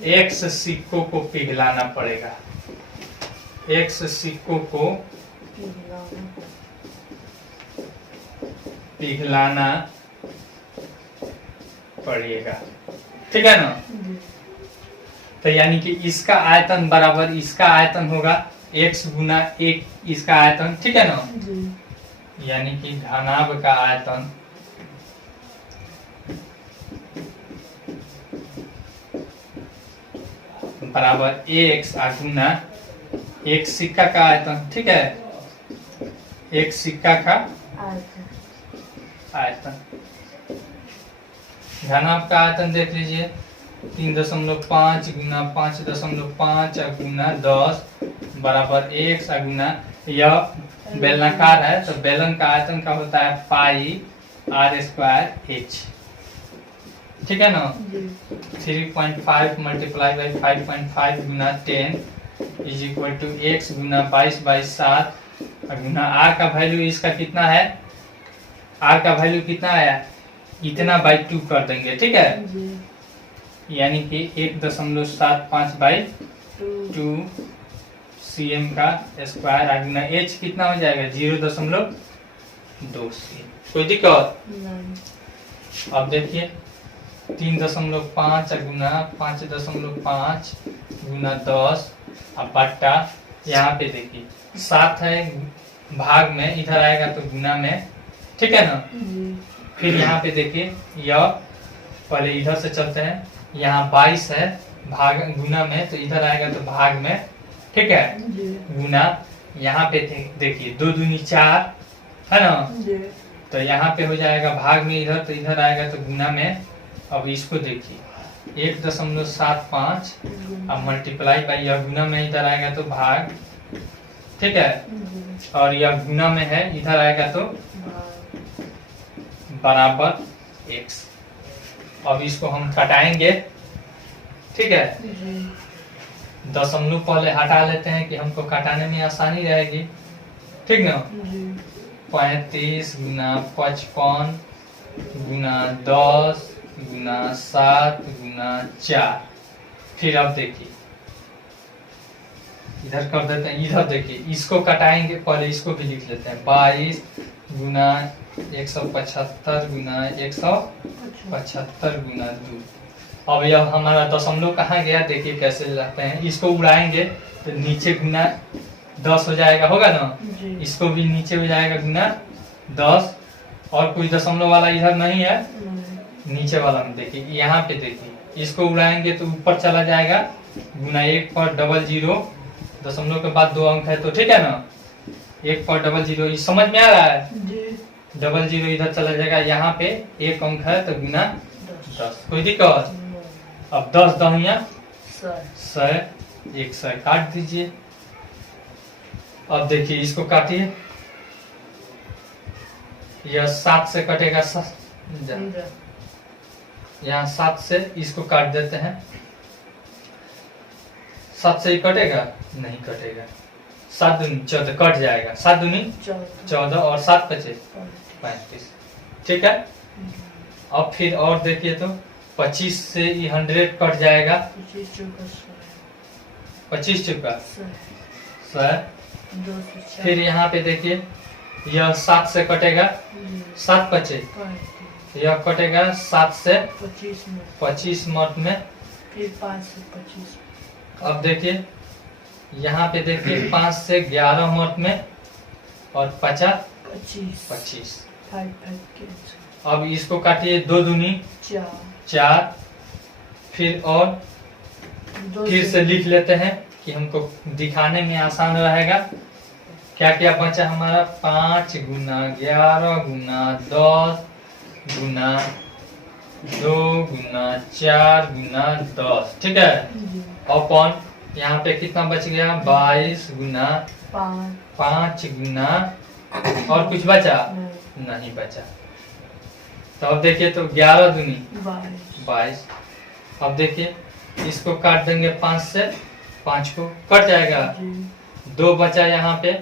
एक्स सिक्कों को पिघलाना पड़ेगा, एक्स सिक्कों को पिघलाना पड़ेगा, ठीक है ना। तो यानी कि इसका आयतन बराबर इसका आयतन होगा x गुना 1 इसका आयतन, ठीक है ना। यानी कि घनाभ का आयतन बराबर x गुना एक सिक्का का आयतन, ठीक है। एक सिक्का का आयतन। घनाभ का आयतन देख लीजिए 3.5 गुना 5.5 गुना 10 बराबर 1 गुना यह बेलनाकार है तो बेलन का आयतन का होता है पाई r²h। ठीक है ना। 3.5 मल्टीप्लाई बाई 5.5 गुना 10 इज इक्वल टू x गुना 22/7 गुना r का वैल्यू इसका कितना है, r का वैल्यू कितना है, इतना बाई 2 कर देंगे। ठीक है, यानी कि 1.75/2 cm का स्क्वायर गुना h कितना हो जाएगा 0.2 cm। कोई दिक्कत? अब देखिए 3.5 गुना 5.5 गुना 10 अब बट्टा यहाँ पे देखिए 7 है भाग में, इधर आएगा तो गुना में। ठीक है ना। फिर यहाँ पे देखिए यह पहले इधर से चलते हैं, यहाँ 22 है भाग गुना में तो इधर आएगा तो भाग में। ठीक है, गुना यहाँ पे देखिए 2 दूनी 4 है ना, तो यहाँ पे हो जाएगा भाग में इधर तो इधर आएगा तो गुना में। अब इसको देखिए 1.75 अब मल्टीप्लाई बाई यह गुना में इधर आएगा तो भाग। ठीक है, और यह गुना में है इधर आएगा तो बराबर x। अब इसको हम घटाएंगे। ठीक है, दशमलव पहले हटा लेते हैं कि हमको घटाने में आसानी रहेगी। ठीक ना। 35 गुना 55 गुना 10 गुना 7 गुना 4। फिर अब देखिए इधर कर देते हैं, इधर देखिए इसको कटाएंगे, पहले इसको भी लिख लेते हैं 22 गुना 175 गुना 175 गुना 2। अब यह हमारा दशमलव कहाँ गया देखिए कैसे लगते हैं, इसको उड़ाएंगे तो नीचे गुना 10 हो जाएगा, होगा ना। इसको भी नीचे हो जाएगा गुना 10 और कोई दशमलव वाला इधर नहीं है नीचे वाला में। देखिए यहाँ पे देखिए इसको उड़ाएंगे तो ऊपर चला जाएगा गुना 1 पर 00 दशमलव के बाद 2 अंक है तो ठीक है ना। 1 पर 00 समझ में आ रहा है, 00 इधर चला जाएगा, यहाँ पे 1 अंक है तो गुना 10। कोई दिक्कत? अब 10 दहिया 100 100 काट दीजिए। अब देखिए इसको काटिए, यह 7 से कटेगा, यहाँ 7 से इसको काट देते हैं। 7 से ही कटेगा? नहीं कटेगा, 7 दूनी 14 कट जाएगा, 7 दूनी 14 और 7 बचे 35। ठीक है। अब फिर और देखिए तो 25 से 100 कट जाएगा, 25 चुका 100। फिर यहाँ पे देखिए यह 7 से कटेगा, 7 बचे, यह कटेगा 7 से 25 मत में, फिर 5 से 25। अब देखिए यहाँ पे देखिए 5 से 11 मत में और 25। अब इसको काटिए 2 दूनी 4। फिर और फिर से लिख लेते हैं कि हमको दिखाने में आसान रहेगा। क्या क्या बचा हमारा 5 गुना 11 गुना 10 गुना 2 गुना 4 गुना 10। ठीक है। अपन यहाँ पे कितना बच गया 22 गुना 5 गुना और कुछ बचा नहीं बचा। तो अब देखिए तो 11 दूनी 22। अब देखिए इसको काट देंगे 5 से, 5 को कट जाएगा, 2 बचा यहाँ पे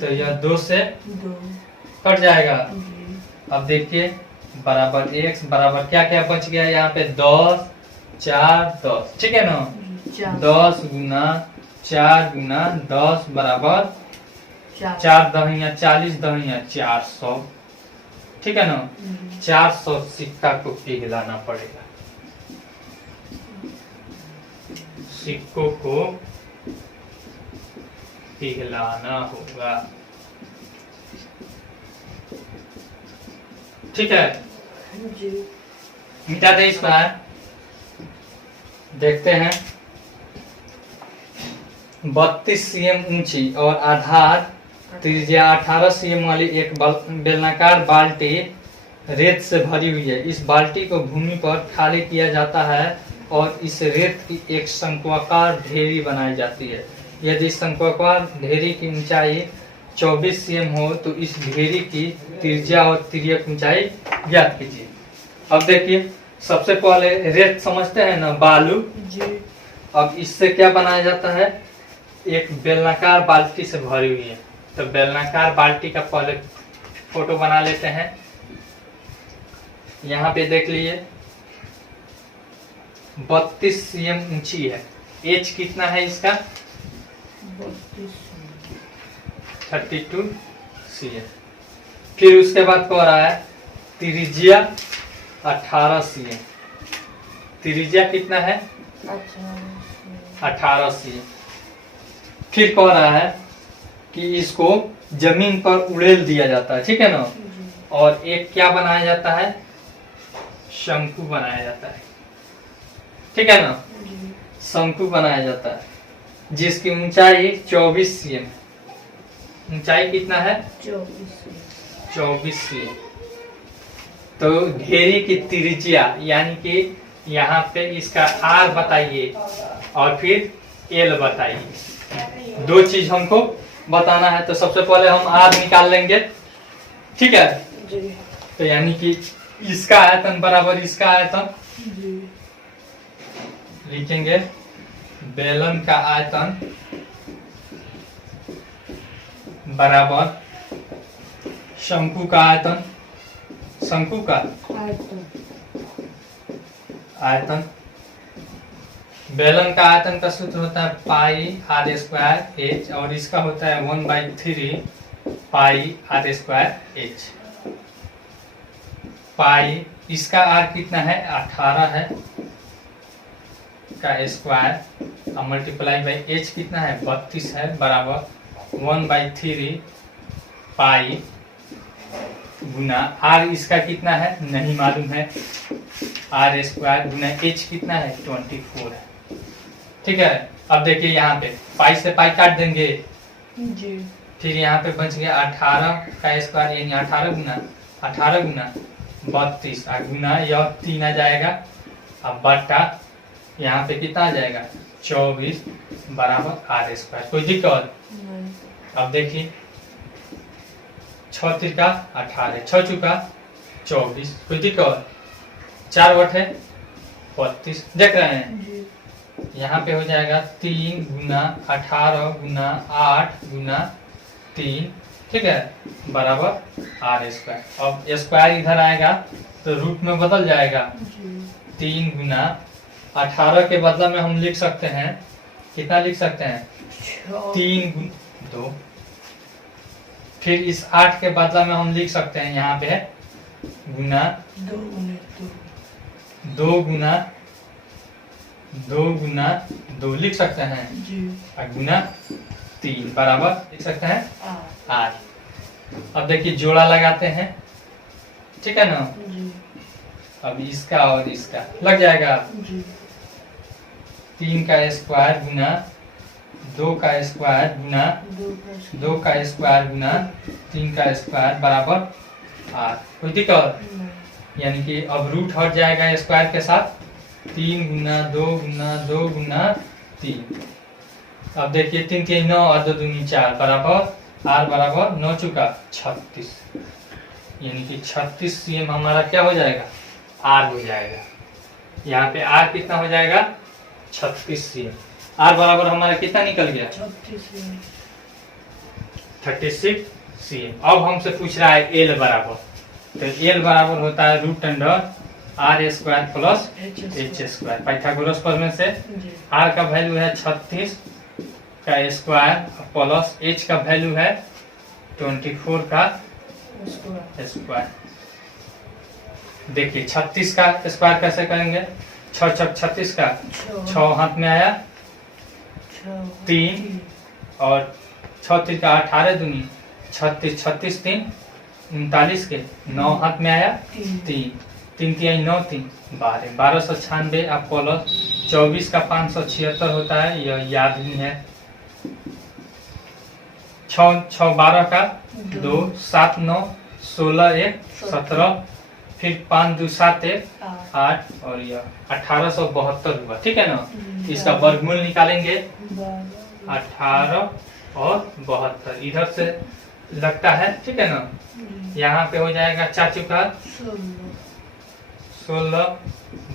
तो यह 2 से कट जाएगा। अब देखिए बराबर x बराबर क्या क्या बच गया यहाँ पे 10 4 10। ठीक है ना। 10 गुना 4 गुना 10 बराबर 4 दहिया 40 दहिया 400। ठीक है ना। 400 सिक्का को पिघलाना पड़ेगा, सिक्कों को पिघलाना होगा। ठीक है, मिटा दे इस बार। देखते हैं 32 cm ऊंची और आधार त्रिज्या 18 cm वाली एक बेलनाकार बाल्टी रेत से भरी हुई है। इस बाल्टी को भूमि पर खाली किया जाता है और इस रेत की एक शंक्वाकार ढेरी बनाई जाती है। यदि शंक्वाकार ढेरी की ऊंचाई 24 cm हो तो इस ढेरी की त्रिज्या और तिर्यक ऊंचाई ज्ञात कीजिए। अब देखिए, सबसे पहले रेत समझते हैं ना, बालू। जी। अब इससे क्या बनाया जाता है, एक बेलनाकार बाल्टी से भरी हुई है। तो बेलनाकार बाल्टी का पहले फोटो बना लेते हैं। यहाँ पे देख लीजिए 32 cm ऊंची है। एच कितना है इसका, 32 cm। फिर उसके बाद कह रहा है त्रिज्या 18 cm। त्रिज्या कितना है, 18 cm। फिर कह रहा है कि इसको जमीन पर उड़ेल दिया जाता है, ठीक है ना। और एक क्या बनाया जाता है, शंकु बनाया जाता है, ठीक है ना। शंकु बनाया जाता है जिसकी ऊंचाई 24 cm। ऊंचाई कितना है, 24 cm। तो घेरी की त्रिज्या यानी कि यहाँ पे इसका आर बताइए और फिर एल बताइए। दो चीज हमको बताना है। तो सबसे पहले हम आर निकाल लेंगे, ठीक है। जी। तो यानी कि इसका आयतन बराबर इसका आयतन लिखेंगे। बेलन का आयतन बराबर शंकु का आयतन। शंकु का आयतन, बेलन का आयतन का सूत्र होता है पाई आर स्क्वायर एच और इसका होता है 1/3 पाई आर स्क्वायर एच। पाई, इसका आर कितना है, 18 है का स्क्वायर और मल्टीप्लाई बाई एच कितना है, 32 है, बराबर 1/3 पाई गुना आर इसका कितना है नहीं मालूम है, आर स्क्वायर गुना एच कितना है 24 है, ठीक है। अब देखिए यहाँ पे पाई से पाई काट देंगे जी। फिर यहाँ पे बच गया 18 का स्क्वायर यानी 18 गुना 32 और गुना यह 3 आ जाएगा। अब बट्टा यहाँ पे कितना आ जाएगा 24 बराबर आर स्क्वायर। कोई दिक्कत? अब देखिए 6 तिरका 18, 6 चुका 24, कोई दिक्कत? 4 बटे 32, देख रहे हैं। यहाँ पे हो जाएगा 3 गुना 18 गुना 8 गुना 3, ठीक है, बराबर आर स्क्वायर। अब स्क्वायर इधर आएगा तो रूट में बदल जाएगा। 3 गुना 18 के बदला में हम लिख सकते हैं, कितना लिख सकते हैं 3 गुना 2। फिर इस 8 के बदला में हम लिख सकते हैं यहाँ पे गुना 2 गुना 2 लिख सकते हैं और गुना 3 बराबर लिख सकते हैं आर। अब देखिए जोड़ा लगाते हैं, ठीक है ना। अब इसका और इसका लग जाएगा 3 का स्क्वायर गुना 2 का स्क्वायर गुना 2 का स्क्वायर गुना 3 का स्क्वायर बराबर आर। कोई दिक्कत? यानी कि अब रूट हट जाएगा स्क्वायर के साथ, 3 गुना 2 गुना 2 गुना 3। अब देखिए 3 3 9 और 2 दूनी 4 बराबर आर बराबर 9 चुका 36, यानी कि 36 cm हमारा क्या हो जाएगा आर हो जाएगा। यहाँ पे आर कितना हो जाएगा 36 cm। आर बराबर हमारा कितना निकल गया 36 cm। अब हमसे पूछ रहा है एल बराबर, तो एल बराबर होता है root under R square plus H square. Pythagoras प्रमेय से आर का वैल्यू है 36 का स्क्वायर प्लस एच का वैल्यू है 24 का स्क्वायर। देखिए 36 का स्क्वायर कैसे करेंगे, 6 छक 36 का 6 हाथ में आया 3 और 6 3 का 18 दूनी 36, 36 3 39 के 9 हाथ में आया 3 3 3 9 3 12 1296 आप प्लस 24 का 576 होता है, यह याद नहीं है। 6 6 12 का 2 7 9 16 1 17 फिर 5 2 7 आठ 8 और यह 1872 हुआ, ठीक है ना। इसका बराबर। वर्गमूल निकालेंगे, बराबर। 18 और 72 इधर से लगता है, ठीक है ना। यहाँ पे हो जाएगा 4 चौका 16,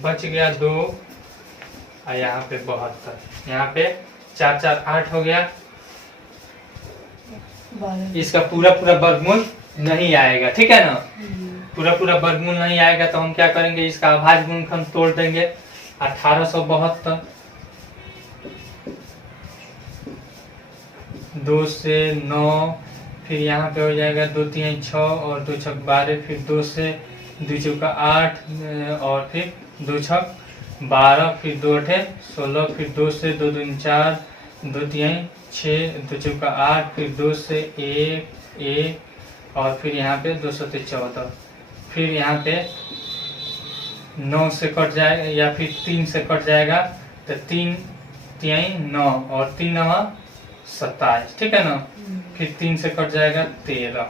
बच गया 2 और यहाँ पे 72, यहाँ पे 4 4 8 हो गया। इसका पूरा पूरा वर्गमूल नहीं आएगा, ठीक है ना। पूरा पूरा वर्गमूल नहीं आएगा तो हम क्या करेंगे, इसका अभाज्य गुणनखंड तोड़ देंगे। 1872 2 से 9, फिर यहाँ पे हो जाएगा 2 3 6 और 2 6 12, फिर 2 से 2 चौका 8 और फिर 2 छक 12, फिर 2 8 16, फिर 2 से 2 2 4, 2 3 6, 2 चौका 8, फिर 2 से 1 1 और फिर यहाँ पे 2 से 14, फिर यहाँ पे 9 से कट जाएगा या फिर 3 से कट जाएगा तो 3 3 9 और 3 9 27, ठीक है ना। फिर 3 से कट जाएगा 13,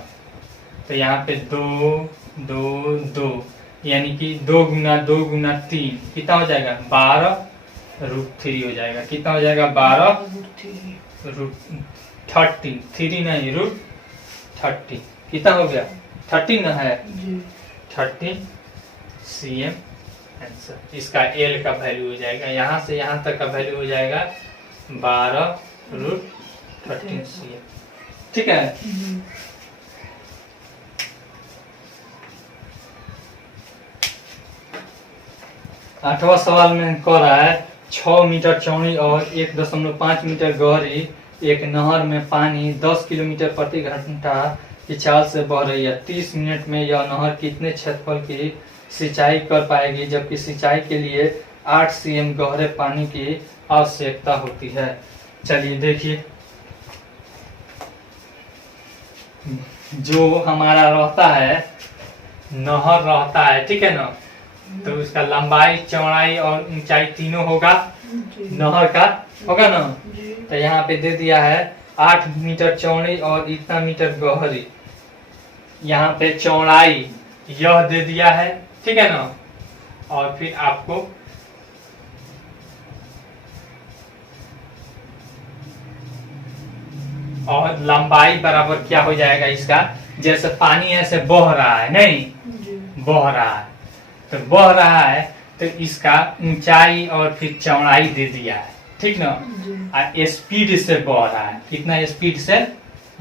तो यहाँ पे 2 2 2 यानी कि 2 गुना 2 गुना 3 कितना हो जाएगा 12√3 हो जाएगा। कितना हो जाएगा 12√30, 3 नहीं √30, कितना हो गया 30 ना है 30 cm आंसर। इसका L का वैल्यू हो जाएगा, यहाँ से यहाँ तक का वैल्यू हो जाएगा 12√30 cm, ठीक है। 8वां सवाल में कह रहा है 6 मीटर चौड़ी और 1.5 मीटर गहरी एक नहर में पानी 10 किलोमीटर प्रति घंटा की चाल से बह रही है। 30 मिनट में यह नहर कितने क्षेत्रफल की सिंचाई कर पाएगी, जबकि सिंचाई के लिए 8 cm गहरे पानी की आवश्यकता होती है। चलिए देखिए, जो हमारा रहता है नहर रहता है, ठीक है ना, तो उसका लंबाई चौड़ाई और ऊंचाई तीनों होगा, नहर का होगा ना। तो यहाँ पे दे दिया है 8 मीटर चौड़ी और इतना मीटर गहरी। यहाँ पे चौड़ाई यह दे दिया है, ठीक है ना, और फिर आपको और लंबाई बराबर क्या हो जाएगा इसका, जैसे पानी ऐसे बह रहा है, नहीं बह रहा है, तो बह रहा है तो इसका ऊंचाई और फिर चौड़ाई दे दिया है, ठीक ना। और स्पीड से बह रहा है, कितना स्पीड से,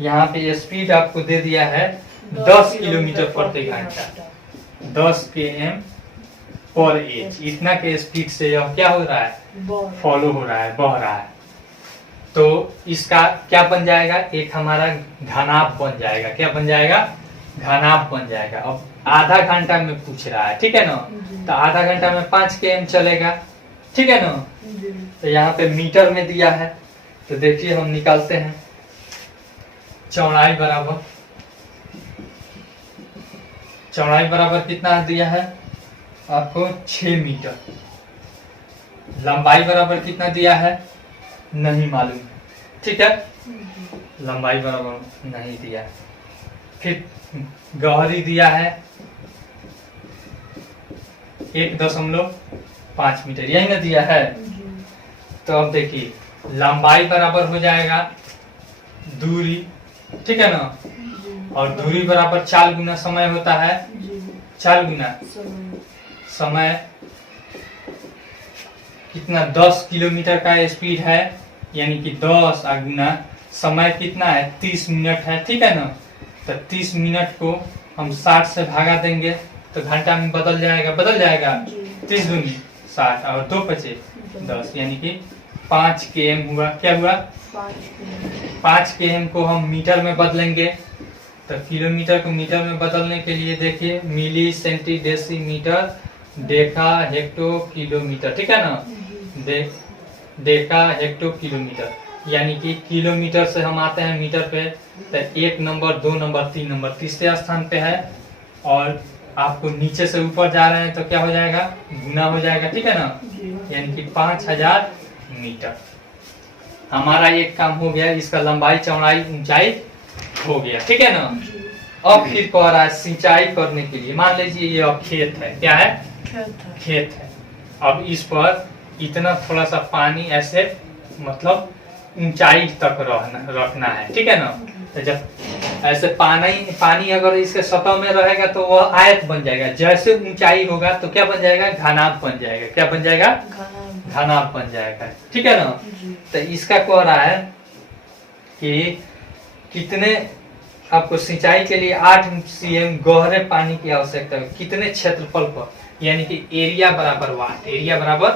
यहाँ पे स्पीड आपको दे दिया है 10 किलोमीटर प्रति घंटा, 10 km/h, इतना के स्पीड से यह क्या हो रहा है, फॉलो हो रहा है, बह रहा है। तो इसका क्या बन जाएगा, एक हमारा घनाभ बन जाएगा। क्या बन जाएगा, घनाभ बन जाएगा। अब आधा घंटा में पूछ रहा है, ठीक है ना, तो आधा घंटा में 5 km चलेगा, ठीक है ना। तो यहाँ पे मीटर में दिया है, तो देखिए हम निकालते हैं। चौड़ाई बराबर कितना दिया है आपको, 6 मीटर। लंबाई बराबर कितना दिया है नहीं मालूम, ठीक है, लंबाई बराबर नहीं दिया। फिर गहरी दिया है 1.5 मीटर, यही ना दिया है। तो अब देखिए लंबाई बराबर हो जाएगा दूरी, ठीक है ना, और दूरी बराबर 4 गुना समय होता है, 4 गुना समय कितना 10 किलोमीटर का स्पीड है, यानी कि 10 गुना समय कितना है 30 मिनट है, ठीक है ना। तो 30 मिनट को हम 60 से भागा देंगे तो घंटा में बदल जाएगा 30 दूनी 60 और 2 बचे 10, यानी कि 5 km हुआ। क्या हुआ, 5 km को हम मीटर में बदलेंगे, तो किलोमीटर को मीटर में बदलने के लिए देखिए milli centi decimetre deca hecto kilometre, ठीक है ना, डेका हेक्टो किलोमीटर, यानी कि किलोमीटर से हम आते हैं मीटर पे, तो 1 नंबर 2 नंबर 3 नंबर तीसरे स्थान पे है, और आपको नीचे से ऊपर जा रहे हैं तो क्या हो जाएगा, गुना हो जाएगा, ठीक है ना, यानी कि 5000 मीटर। हमारा एक काम हो गया, इसका लंबाई चौड़ाई ऊंचाई हो गया, ठीक है ना। अब फिर कह रहा है सिंचाई करने के लिए, मान लीजिए ये अब खेत है, क्या है, खेत है। खेत है। अब इस पर इतना थोड़ा सा पानी ऐसे मतलब ऊंचाई तक रखना है, ठीक है ना। तो जब ऐसे पानी अगर इसके सतह में रहेगा तो वह आयत बन जाएगा, जैसे ऊंचाई होगा तो क्या बन जाएगा, घनाभ बन जाएगा। क्या बन जाएगा, घनाभ बन जाएगा, ठीक है ना। तो इसका कह रहा है कि कितने आपको सिंचाई के लिए 8 cm गहरे पानी की आवश्यकता है, कितने क्षेत्रफल पर, यानी कि एरिया बराबर वाट, एरिया बराबर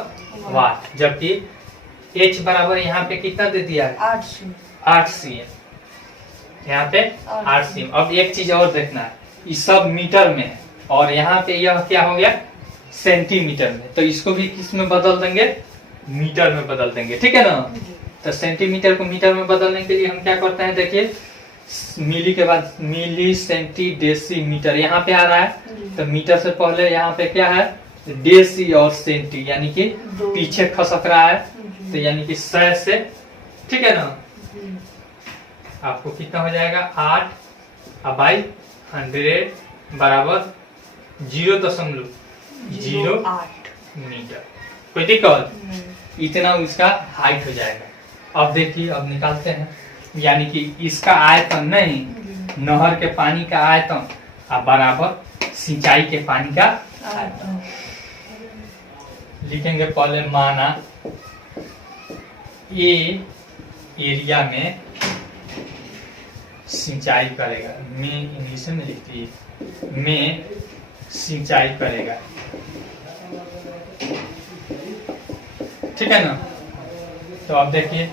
वाट, जबकि H बराबर यहाँ पे कितना दे दिया है, 8 cm, यहाँ पे 8 cm। अब एक चीज और देखना है, ये सब मीटर में है और यहाँ पे यह क्या हो गया, सेंटीमीटर में, तो इसको भी किस में बदल देंगे, मीटर में बदल देंगे, ठीक है ना। तो सेंटीमीटर को मीटर में बदलने के लिए हम क्या करते हैं, देखिए मिली के बाद मिली, सेंटी, डेसी, मीटर यहाँ पे आ रहा है, तो मीटर से पहले यहाँ पे क्या है, डेसी और सेंटी, यानी कि पीछे खसक रहा है, तो यानी कि 100 से, ठीक है ना। आपको कितना हो जाएगा, 8/100 बराबर 0.08 मीटर। कोई दिक्कत, इतना उसका हाइट हो जाएगा। अब देखिए, अब निकालते हैं, यानी कि इसका आयतन नहीं, नहर के पानी का आयतन बराबर सिंचाई के पानी का आयतन। लिखेंगे पहले, माना ये एरिया में सिंचाई करेगा, में इंग्लिश में लिखती है, में सिंचाई करेगा, ठीक है ना। तो अब देखिए,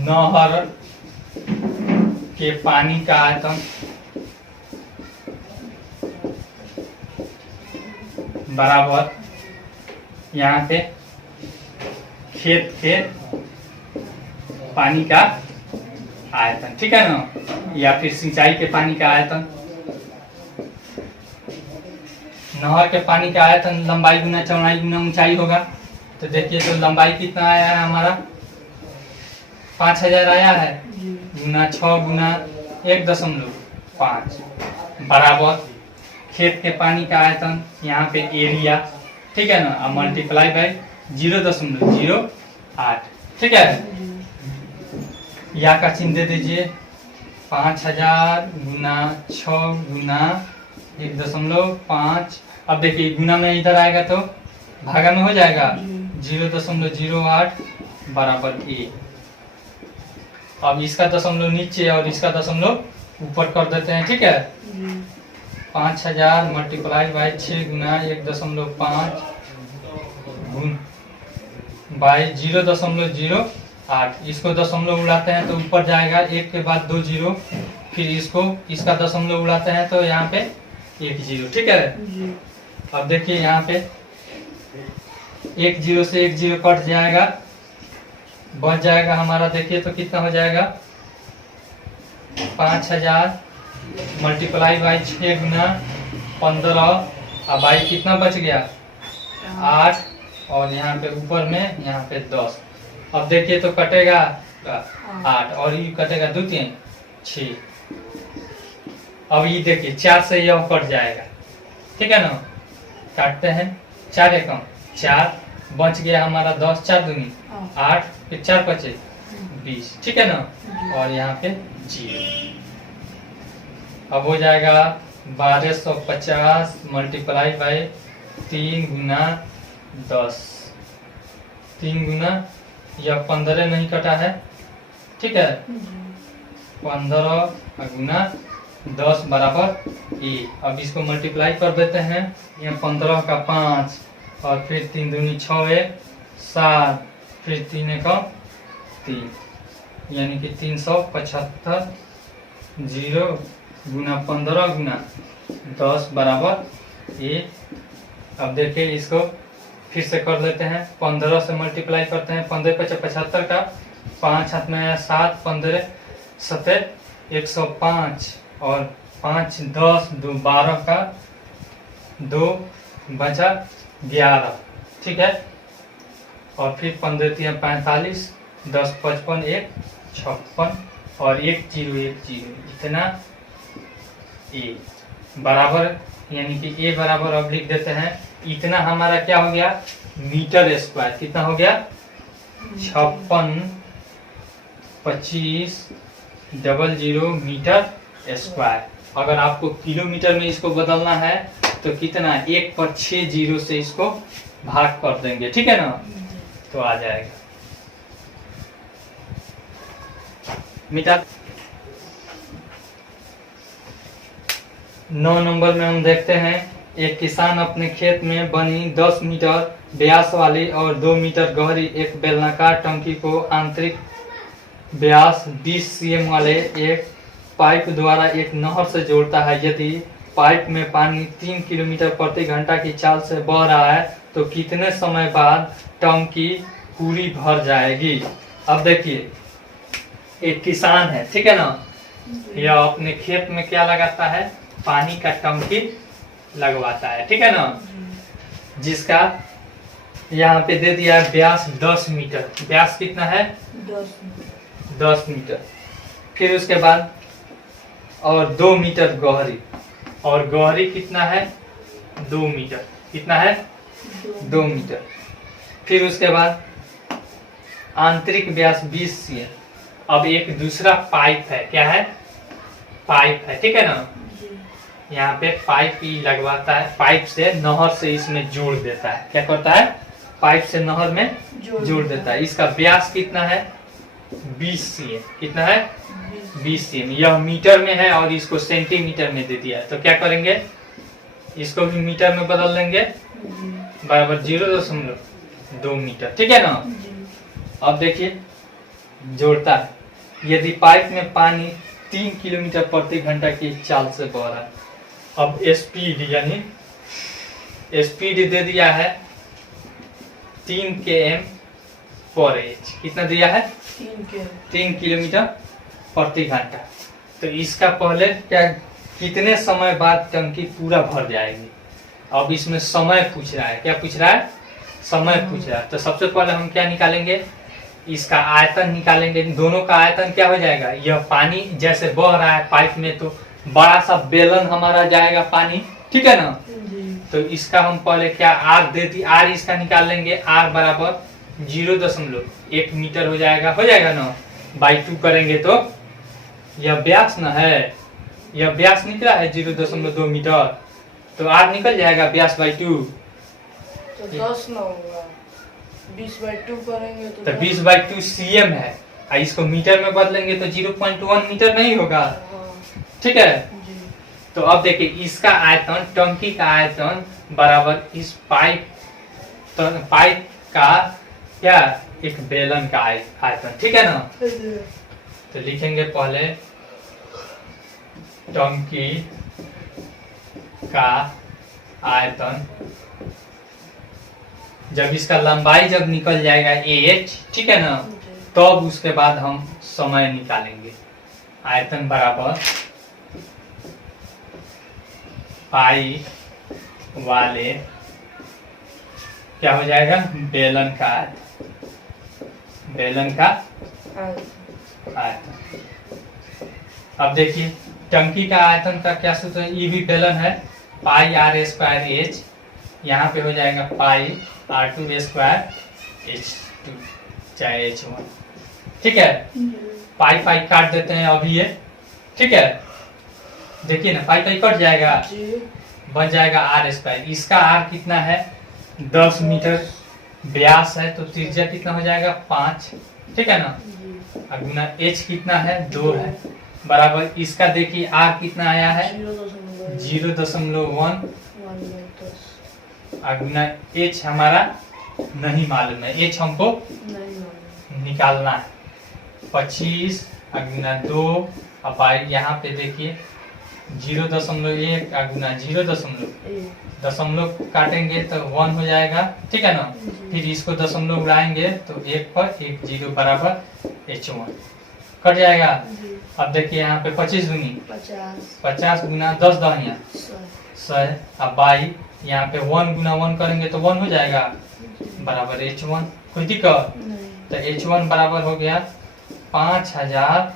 नहर के पानी का आयतन बराबर यहाँ पे खेत के पानी का आयतन, ठीक है ना, या फिर सिंचाई के पानी का आयतन। नहर के पानी का आयतन लंबाई गुना चौड़ाई गुना ऊंचाई होगा। तो देखिए, तो लंबाई कितना आया है हमारा, 5000 आया है, गुना 6 गुना 1.5 बराबर खेत के पानी का आयतन, यहाँ पे एरिया, ठीक है ना, अब मल्टीप्लाई बाय 0.08, ठीक है। या का चिन्ह दे दीजिए, 5000 गुना 6 गुना 1.5। अब देखिए, गुना में इधर आएगा तो भागा में हो जाएगा, 0.08 बराबर 1। अब इसका दशमलव नीचे और इसका दशमलव ऊपर कर देते हैं, ठीक है। 5000 मल्टीप्लाई बाय 6 गुना 1.5 बाय 0.08। इसको दशमलव उड़ाते हैं तो ऊपर जाएगा, 1 के बाद 2 जीरो, फिर इसका दशमलव उड़ाते हैं तो यहाँ पे 1 जीरो, ठीक है। अब देखिए, यहाँ पे 1 जीरो से 1 जीरो कट जाएगा, बच जाएगा हमारा, देखिए तो कितना हो जाएगा, 5000 मल्टीप्लाई बाई 6 गुना 15 और बाई कितना बच गया, 8, और यहाँ पे ऊपर में यहाँ पे 10। अब देखिए तो कटेगा 8 और ये कटेगा 2 3 6। अब ये देखिए 4 से यह कट जाएगा, ठीक है ना। काटते हैं, 4 एकम 4, बच गया हमारा 10, 4 दूनी 8, फिर 4 बचे 20, ठीक है ना। और यहाँ पे 0। अब हो जाएगा 1250 मल्टीप्लाई बाई 3 गुना 10, 3 गुना, यह 15 नहीं कटा है, ठीक है, 15 गुना 10 बराबर 1। अब इसको मल्टीप्लाई कर देते हैं, यह 15 का 5 और फिर 3 दूनी 6 7, फिर 3 एकम 3, यानी कि 375, 0 गुना 15 गुना 10 बराबर 1। अब देखिए, इसको फिर से कर देते हैं, 15 से मल्टीप्लाई करते हैं, 15 × 75 का 5 हाथ में आया 7, 15 7 105 और 5 10 2 12 का 2 बचा 11, ठीक है। और फिर 15 3 45, 10 55 1 56 और 1 0 1 0 इतना ए बराबर, यानी कि ए बराबर अब लिख देते हैं इतना हमारा क्या हो गया मीटर स्क्वायर। कितना हो गया 56,25,00 मीटर स्क्वायर। अगर आपको किलोमीटर में इसको बदलना है तो कितना 1 पर 6 जीरो से इसको भाग कर देंगे, ठीक है ना, तो आ जाएगा मीटर। 9 नंबर में हम देखते हैं एक किसान अपने खेत में बनी 10 मीटर व्यास वाली और 2 मीटर गहरी एक बेलनाकार टंकी को आंतरिक व्यास 20 cm वाले एक पाइप द्वारा एक नहर से जोड़ता है। यदि पाइप में पानी 3 किलोमीटर प्रति घंटा की चाल से बह रहा है तो कितने समय बाद टंकी पूरी भर जाएगी। अब देखिए एक किसान है, ठीक है ना, यह अपने खेत में क्या लगाता है पानी का टंकी लगवाता है, ठीक है ना, जिसका यहाँ पे दे दिया है व्यास 10 मीटर। व्यास कितना है 10 मीटर। फिर उसके बाद और 2 मीटर गहरी, और गहरी कितना है 2 मीटर। कितना है 2 मीटर। फिर उसके बाद आंतरिक व्यास 20 cm। अब एक दूसरा पाइप है, क्या है पाइप है, ठीक है ना, यहाँ पे पाइप ही लगवाता है, पाइप से नहर से इसमें जोड़ देता है। क्या करता है पाइप से नहर में जोड़ देता है। इसका व्यास कितना है 20 cm। कितना है 20 cm। यह मीटर में है और इसको सेंटीमीटर में दे दिया है, तो क्या करेंगे इसको भी मीटर में बदल लेंगे बराबर 0.2 मीटर, ठीक है ना। अब देखिए जोड़ता है यदि पाइप में पानी 3 किलोमीटर प्रति घंटा की चाल से बह रहा है। अब स्पीड यानी स्पीड दे दिया है 3 km/h। कितना दिया है 3 किलोमीटर प्रति घंटा। तो इसका पहले क्या कितने समय बाद टंकी पूरा भर जाएगी। अब इसमें समय पूछ रहा है, क्या पूछ रहा है समय पूछ रहा है। तो सबसे पहले हम क्या निकालेंगे इसका आयतन निकालेंगे। दोनों का आयतन क्या हो जाएगा, यह पानी जैसे बह रहा है पाइप में तो बड़ा सा बेलन हमारा जाएगा पानी, ठीक है ना। तो इसका हम पहले क्या आर दे दी, आर इसका निकाल लेंगे। आर बराबर 0.1 मीटर हो जाएगा ना, बाई 2 करेंगे तो यह व्यास न है, यह व्यास निकला है 0.2 मीटर, तो आर निकल जाएगा व्यास बाई 2। तो 10 ना होगा 20/2 करेंगे तो 20/2 cm है, इसको मीटर में बदलेंगे तो 0.1 मीटर नहीं होगा, ठीक है। तो अब देखिए इसका आयतन टंकी का आयतन बराबर इस पाइप का क्या एक बेलन का आयतन, ठीक है ना। तो लिखेंगे पहले टंकी का आयतन, जब इसका लंबाई जब निकल जाएगा h, ठीक है ना, तब उसके बाद हम समय निकालेंगे। आयतन बराबर पाई वाले क्या हो जाएगा बेलन का आयतन, बेलन का आयतन। अब देखिए टंकी का आयतन का क्या सूत्र है, ये भी बेलन है पाई r स्क्वायर h, यहाँ पे हो जाएगा पाई r2 स्क्वायर h2 चाहे h1, ठीक है। पाई पाई काट देते हैं अभी ये, ठीक है। देखिए ना पाई पाई कट जाएगा, बन जाएगा r स्क्वायर। इसका r कितना है 10 मीटर व्यास है, तो त्रिज्या कितना हो जाएगा 5, ठीक है ना। गुना h कितना है 2 है, बराबर इसका देखिए r कितना आया है 0.1, गुना h हमारा नहीं मालूम है, h हमको निकालना है 25 गुना 2। अब यहाँ पे देखिए 0.1 गुना 0.1 काटेंगे तो 1 हो जाएगा, ठीक है ना। फिर इसको दशमलव उड़ाएंगे तो 1 पर 1 0 बराबर h1 कट जाएगा। अब देखिए यहाँ पे 25 दूनी 50 गुना 10 दहिया 100। अब बाई यहाँ पे 1 गुना 1 करेंगे तो 1 हो जाएगा बराबर h1। कोई दिक्कत, तो h1 बराबर हो गया 5000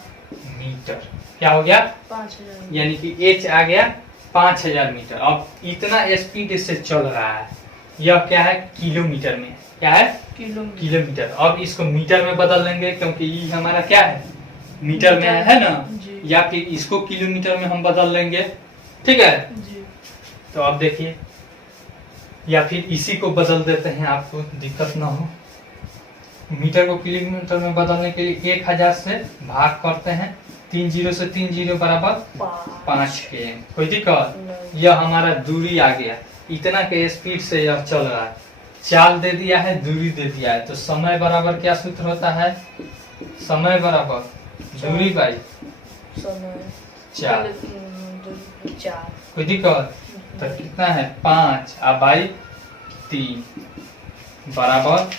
मीटर। क्या हो गया? 5000। यानी कि एच आ गया 5000 मीटर। अब इतना स्पीड इससे चल रहा है, यह क्या है? किलोमीटर में। क्या है? किलोमीटर। किलोमीटर। अब इसको मीटर में बदल लेंगे क्योंकि ये हमारा क्या है? मीटर में है ना, जी। या फिर इसको किलोमीटर में हम बदल लेंगे। ठीक है, जी। तो अब देखिए, या फिर इसी को बदल देते हैं, आपको दिक्कत ना हो। मीटर को किलोमीटर में बदलने के लिए 1000 से भाग करते हैं, 3 0 से 3 0 बराबर 5 km। कोई दिक्कत? नहीं। यह हमारा दूरी आ गया, इतना के स्पीड से यह चल रहा है। चाल दे दिया है, दूरी दे दिया है, तो समय बराबर क्या सूत्र होता है? समय बराबर दूरी बाई समय चाल। 4। कोई दिक्कत? तो कितना है? 5 और बाई 3 बराबर,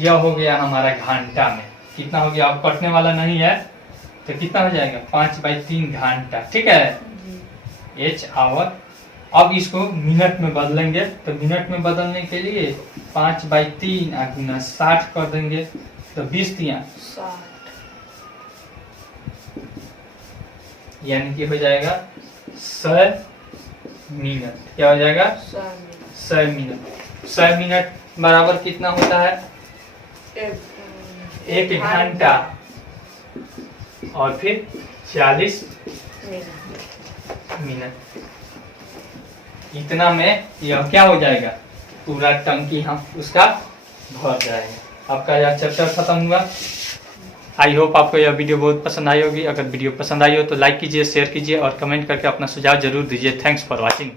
यह हो गया हमारा घंटा में। कितना हो गया? अब कटने वाला नहीं है, तो कितना हो जाएगा? 5/3 घंटा। ठीक है, एच आवर। अब इसको मिनट में बदलेंगे, तो मिनट में बदलने के लिए 5/3 गुना 60 कर देंगे, तो 20 3 60। यानी कि हो जाएगा 100 मिनट। क्या हो जाएगा? 100 मिनट। 100 मिनट बराबर कितना होता है? 1 घंटा और फिर 40 मिनट। इतना में यह क्या हो जाएगा? पूरा टंकी हम उसका भर जाएगा। आपका यह चैप्टर खत्म हुआ। आई होप आपको यह वीडियो बहुत पसंद आई होगी। अगर वीडियो पसंद आई हो तो लाइक कीजिए, शेयर कीजिए और कमेंट करके अपना सुझाव जरूर दीजिए। Thanks for watching.